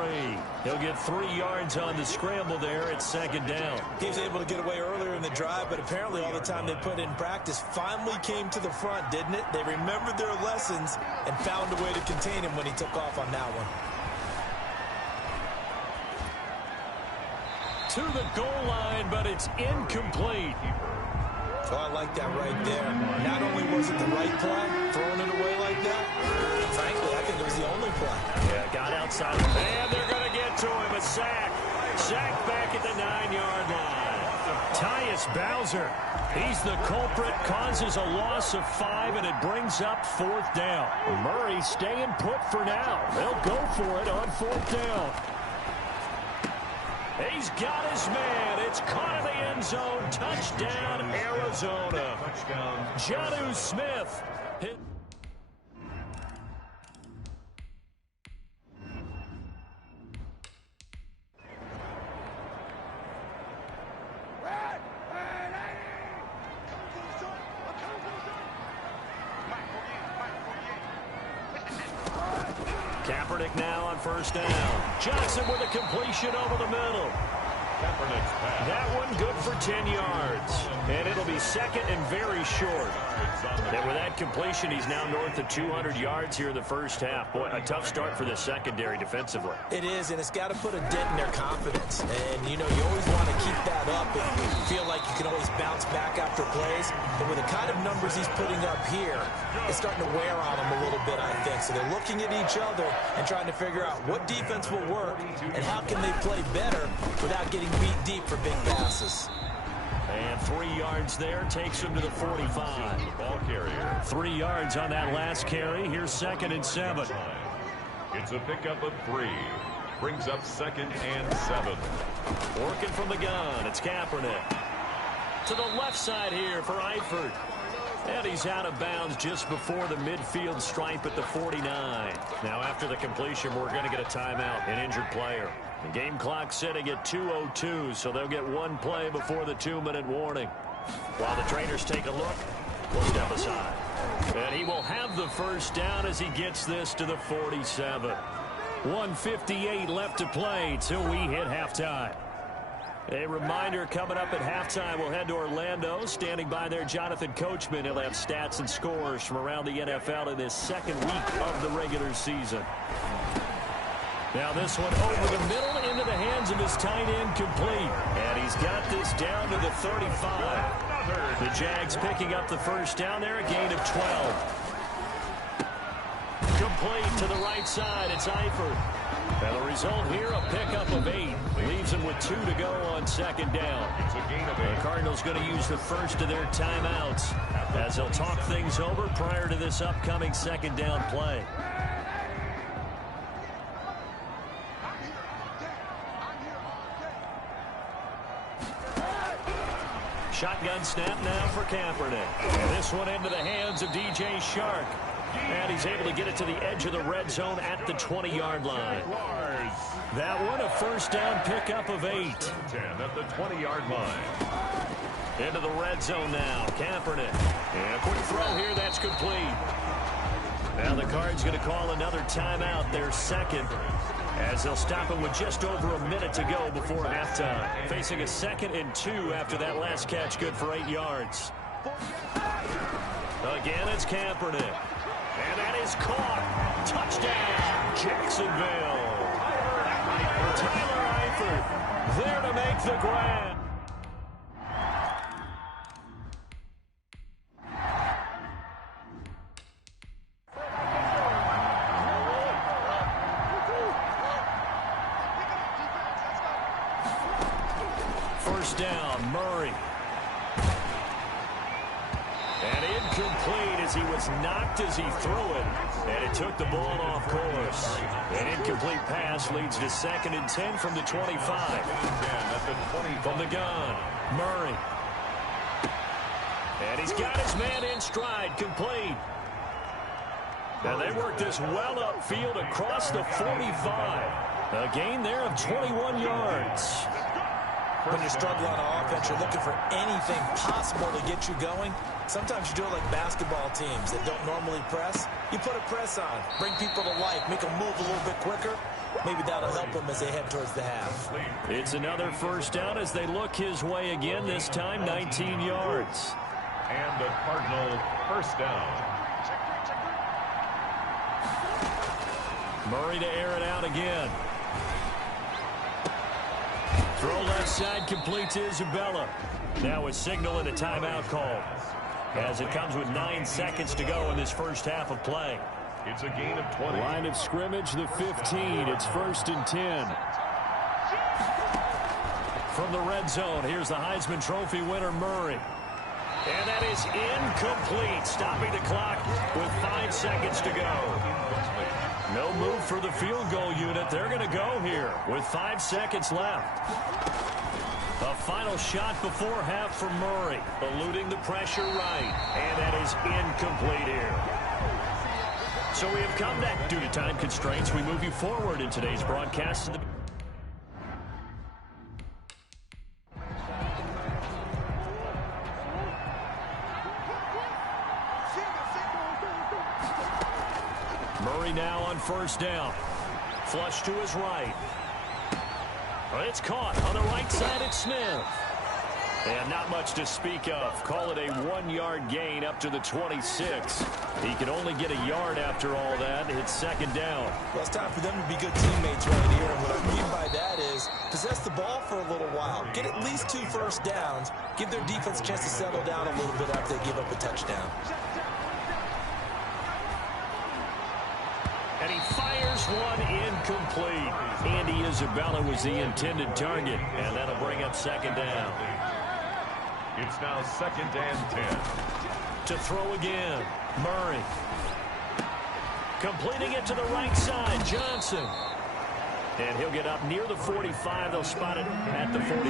He'll get 3 yards on the scramble there at 2nd down. He was able to get away earlier in the drive, but apparently all the time they put in practice finally came to the front, didn't it? They remembered their lessons and found a way to contain him when he took off on that one. To the goal line, but it's incomplete. Oh, I like that right there. Not only was it the right play, throwing it away like that, frankly, I think it was the only play. Yeah, got outside. And they're going to get to him. A sack. Sack back at the 9-yard line. Tyus Bowser. He's the culprit. Causes a loss of 5, and it brings up 4th down. Murray staying put for now. They'll go for it on 4th down. He's got his man. It's caught in the end zone. Touchdown, Arizona. Touchdown. Jonnu Smith. Kaepernick now on 1st down. Johnson with a completion over the middle. Kaepernick's pass. That one good for 10 yards. And it'll be 2nd and very short. And with that completion, he's now north of 200 yards here in the 1st half. Boy, a tough start for the secondary defensively. It is, and it's got to put a dent in their confidence. And, you know, you always want to keep that up and feel like you can always bounce back after plays. But with the kind of numbers he's putting up here, it's starting to wear on them a little bit, I think. So they're looking at each other and trying to figure out what defense will work and how can they play better without getting beat deep for big passes. And 3 yards there takes him to the 45. Ball carrier. 3 yards on that last carry. Here's 2nd and 7. It's a pickup of 3. Brings up 2nd and 7. Working from the gun. It's Kaepernick. To the left side here for Eifert. And he's out of bounds just before the midfield stripe at the 49. Now, after the completion, we're going to get a timeout, an injured player. The game clock sitting at 2:02, so they'll get one play before the 2-minute warning. While the trainers take a look, we'll step aside. And he will have the first down as he gets this to the 47. 1:58 left to play till we hit halftime. A reminder, coming up at halftime, we'll head to Orlando. Standing by there, Jonathan Coachman. He'll have stats and scores from around the NFL in this second week of the regular season. Now this one over the middle into the hands of his tight end, complete. And he's got this down to the 35. The Jags picking up the first down there, a gain of 12. Complete to the right side. It's Eifert. And the result here, a pickup of 8. Leaves him with 2 to go on second down. The Cardinals going to use the first of their timeouts as they'll talk things over prior to this upcoming second down play. Shotgun snap now for Kaepernick. And this one into the hands of DJ Shark. And he's able to get it to the edge of the red zone at the 20-yard line. That one, a first down pickup of 8. 10 at the 20-yard line. Into the red zone now. Kaepernick. And a quick throw here. That's complete. Now the Cards going to call another timeout, their second, as they'll stop him with just over a minute to go before halftime. Facing a 2nd and 2 after that last catch, good for 8 yards. Again, it's Kaepernick. And that is caught. Touchdown, Jacksonville. Tyler Eifert there to make the grab. First down, Murray. And incomplete as he was knocked as he threw it. And it took the ball off course. An incomplete pass leads to 2nd and 10 from the 25. From the gun, Murray. And he's got his man in stride, complete. And they work this well upfield across the 45. A gain there of 21 yards. When you're struggling on offense, you're looking for anything possible to get you going. Sometimes you do it like basketball teams that don't normally press. You put a press on, bring people to life, make them move a little bit quicker. Maybe that'll help them as they head towards the half. It's another first down as they look his way again, this time 19 yards. And the Cardinal first down. Murray to air it out again. Throw left side, complete to Isabella. Now a signal and a timeout call, as it comes with 9 seconds to go in this first half of play. It's a gain of 20. Line of scrimmage, the 15. It's 1st and 10. From the red zone, here's the Heisman Trophy winner, Murray. And that is incomplete, stopping the clock with 5 seconds to go. No move for the field goal unit. They're going to go here with 5 seconds left. A final shot before half from Murray, eluding the pressure right. And that is incomplete here. So we have come back. Due to time constraints, we move you forward in today's broadcast. Murray now on first down. Flush to his right. It's caught on the right side. It's Smith. And not much to speak of. Call it a 1-yard gain up to the 26. He can only get a yard after all that. It's second down. Well, it's time for them to be good teammates right here. And what I mean by that is possess the ball for a little while. Get at least 2 first downs. Give their defense a chance to settle down a little bit after they give up a touchdown. And he fires one incomplete. Andy Isabella was the intended target. And that'll bring up second down. It's now 2nd and 10. To throw again, Murray. Completing it to the right side, Johnson. And he'll get up near the 45. They'll spot it at the 44.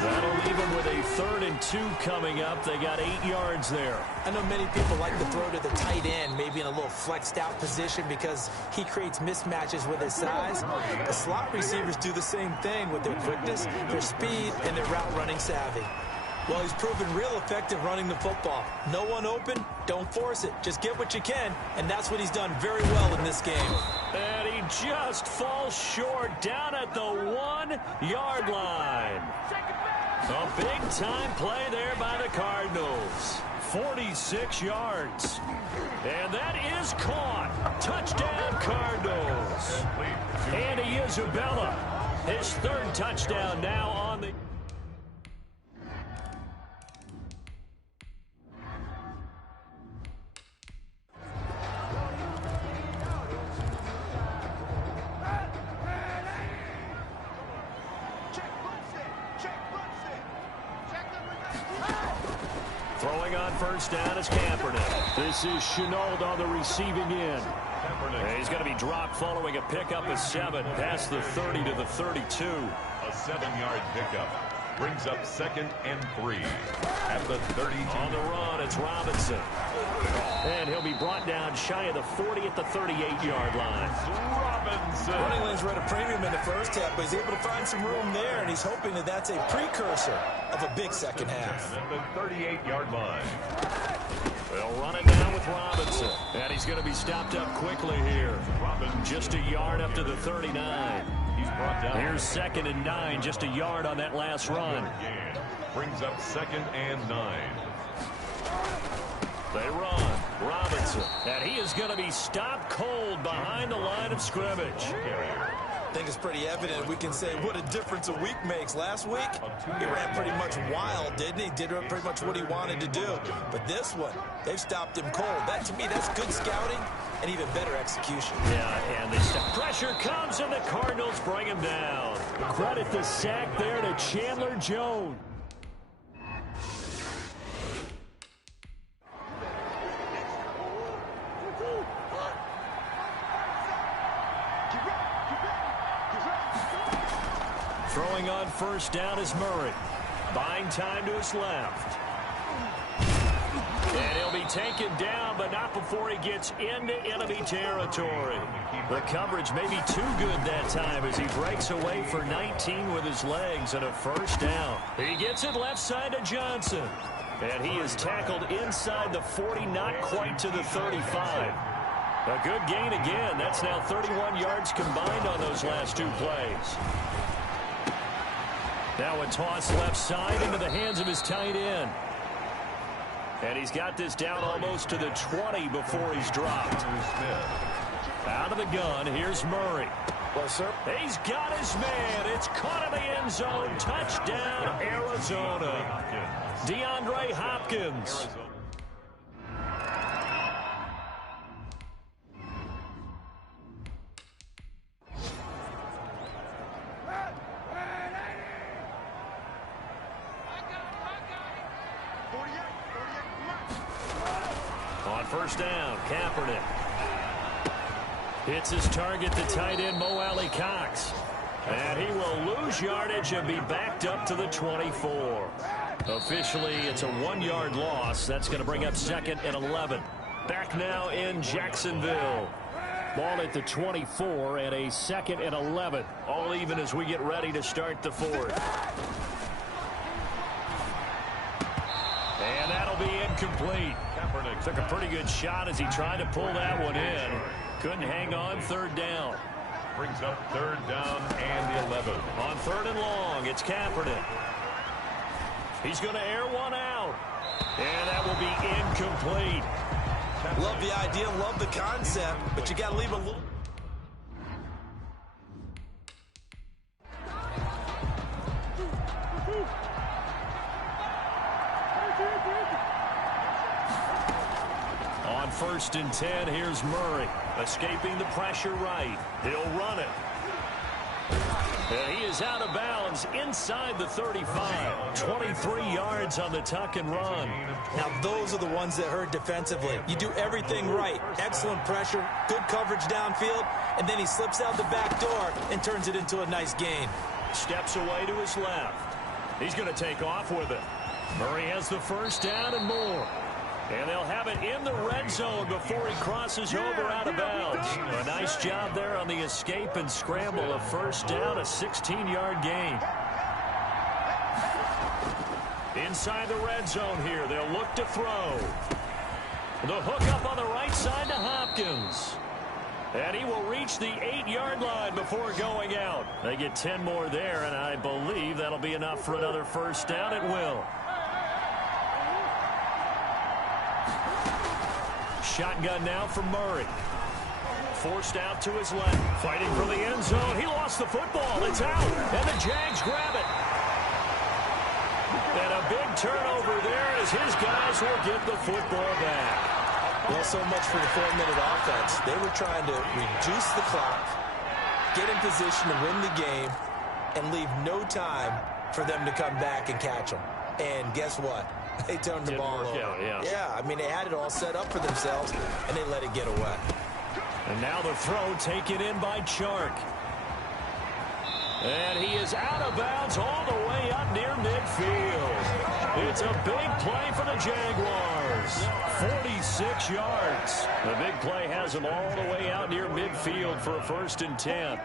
That'll leave him with a 3rd and 2 coming up. They got 8 yards there. I know many people like to throw to the tight end, maybe in a little flexed out position because he creates mismatches with his size. The slot receivers do the same thing with their quickness, their speed, and their route running savvy. Well, he's proven real effective running the football. No one open, don't force it. Just get what you can, and that's what he's done very well in this game. And he just falls short down at the 1-yard line. A big-time play there by the Cardinals. 46 yards. And that is caught. Touchdown, Cardinals. Andy Isabella, his 3rd touchdown now on the... Throwing on first down is Kaepernick. This is Chenault on the receiving end. He's going to be dropped following a pickup of 7 past the 30 to the 32. A 7-yard pickup brings up 2nd and 3 at the 32. On the run, it's Robinson. And he'll be brought down shy of the 40 at the 38-yard line. Robinson. Running lanes were at a premium in the first half, but he's able to find some room there, and he's hoping that that's a precursor of a big second half. At the 38-yard line. They'll run it down with Robinson. And he's going to be stopped up quickly here. Just a yard up to the 39. He's brought down. Here's 2nd and 9, just a yard on that last run. Brings up 2nd and 9. They run. Robinson. And he is going to be stopped cold behind the line of scrimmage. I think it's pretty evident. We can say what a difference a week makes. Last week, he ran pretty much wild, didn't he? Did pretty much what he wanted to do. But this one, they've stopped him cold. That, to me, that's good scouting and even better execution. Yeah, and the pressure comes, and the Cardinals bring him down. Credit the sack there to Chandler Jones. Throwing on first down is Murray. Buying time to his left. And he'll be taken down, but not before he gets into enemy territory. The coverage may be too good that time as he breaks away for 19 with his legs and a first down. He gets it left side to Johnson. And he is tackled inside the 40, not quite to the 35. A good gain again. That's now 31 yards combined on those last 2 plays. Now a toss left side into the hands of his tight end. And he's got this down almost to the 20 before he's dropped. Out of the gun, here's Murray. Well, sir. He's got his man. It's caught in the end zone. Touchdown, Arizona. DeAndre Hopkins. On first down, Kaepernick hits his target, the tight end, Mo Alley-Cox. And he will lose yardage and be backed up to the 24. Officially, it's a 1-yard loss. That's going to bring up 2nd and 11. Back now in Jacksonville. Ball at the 24 and a 2nd and 11. All even as we get ready to start the 4th. And that'll be incomplete. Kaepernick took a pretty good shot as he tried to pull that one in. Couldn't hang on. 3rd down. Brings up 3rd down and 11. On 3rd and long, it's Kaepernick. He's going to air one out. And that will be incomplete. Love the idea, love the concept, but you got to leave a little... On 1st and 10, here's Murray. Escaping the pressure right. He'll run it. And he is out of bounds inside the 35. 23 yards on the tuck and run. Now, those are the ones that hurt defensively. You do everything right. Excellent pressure, good coverage downfield, and then he slips out the back door and turns it into a nice gain. Steps away to his left. He's going to take off with it. Murray has the first down and more. And they'll have it in the red zone before he crosses over out of bounds. A nice job there on the escape and scramble. A first down, a 16-yard gain. Inside the red zone here, they'll look to throw. The hook up on the right side to Hopkins. And he will reach the 8-yard line before going out. They get 10 more there, and I believe that'll be enough for another first down. It will. Shotgun now for Murray. Forced out to his left. Fighting for the end zone. He lost the football. It's out. And the Jags grab it. And a big turnover there as his guys will get the football back. Well, so much for the 4-minute offense. They were trying to reduce the clock, get in position to win the game, and leave no time for them to come back and catch them. And guess what? They turned the ball over. Yeah, I mean, they had it all set up for themselves, and they let it get away. And now the throw taken in by Chark. And he is out of bounds all the way up near midfield. It's a big play for the Jaguars. 46 yards. The big play has them all the way out near midfield for a 1st and 10.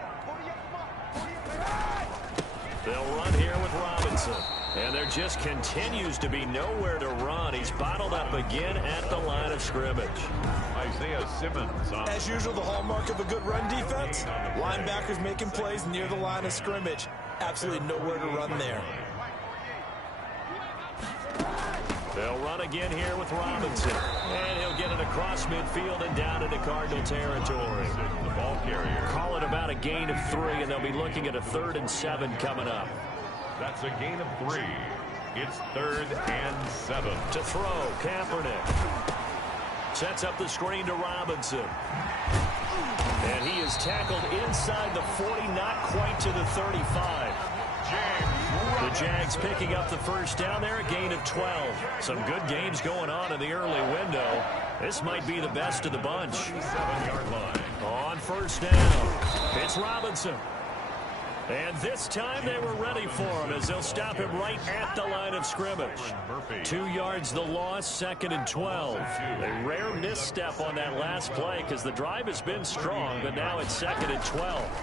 They'll run here with Robinson. And there just continues to be nowhere to run. He's bottled up again at the line of scrimmage. Isaiah Simmons. As usual, the hallmark of a good run defense. Linebackers making plays near the line of scrimmage. Absolutely nowhere to run there. They'll run again here with Robinson. And he'll get it across midfield and down into Cardinal territory. The ball carrier. Call it about a gain of 3, and they'll be looking at a 3rd and 7 coming up. That's a gain of 3. It's 3rd and 7. To throw, Kaepernick. Sets up the screen to Robinson. And he is tackled inside the 40, not quite to the 35. The Jags picking up the first down there, a gain of 12. Some good games going on in the early window. This might be the best of the bunch. 7-yard line. On first down, it's Robinson. And this time they were ready for him as they'll stop him right at the line of scrimmage. 2 yards the loss, 2nd and 12. A rare misstep on that last play because the drive has been strong, but now it's 2nd and 12.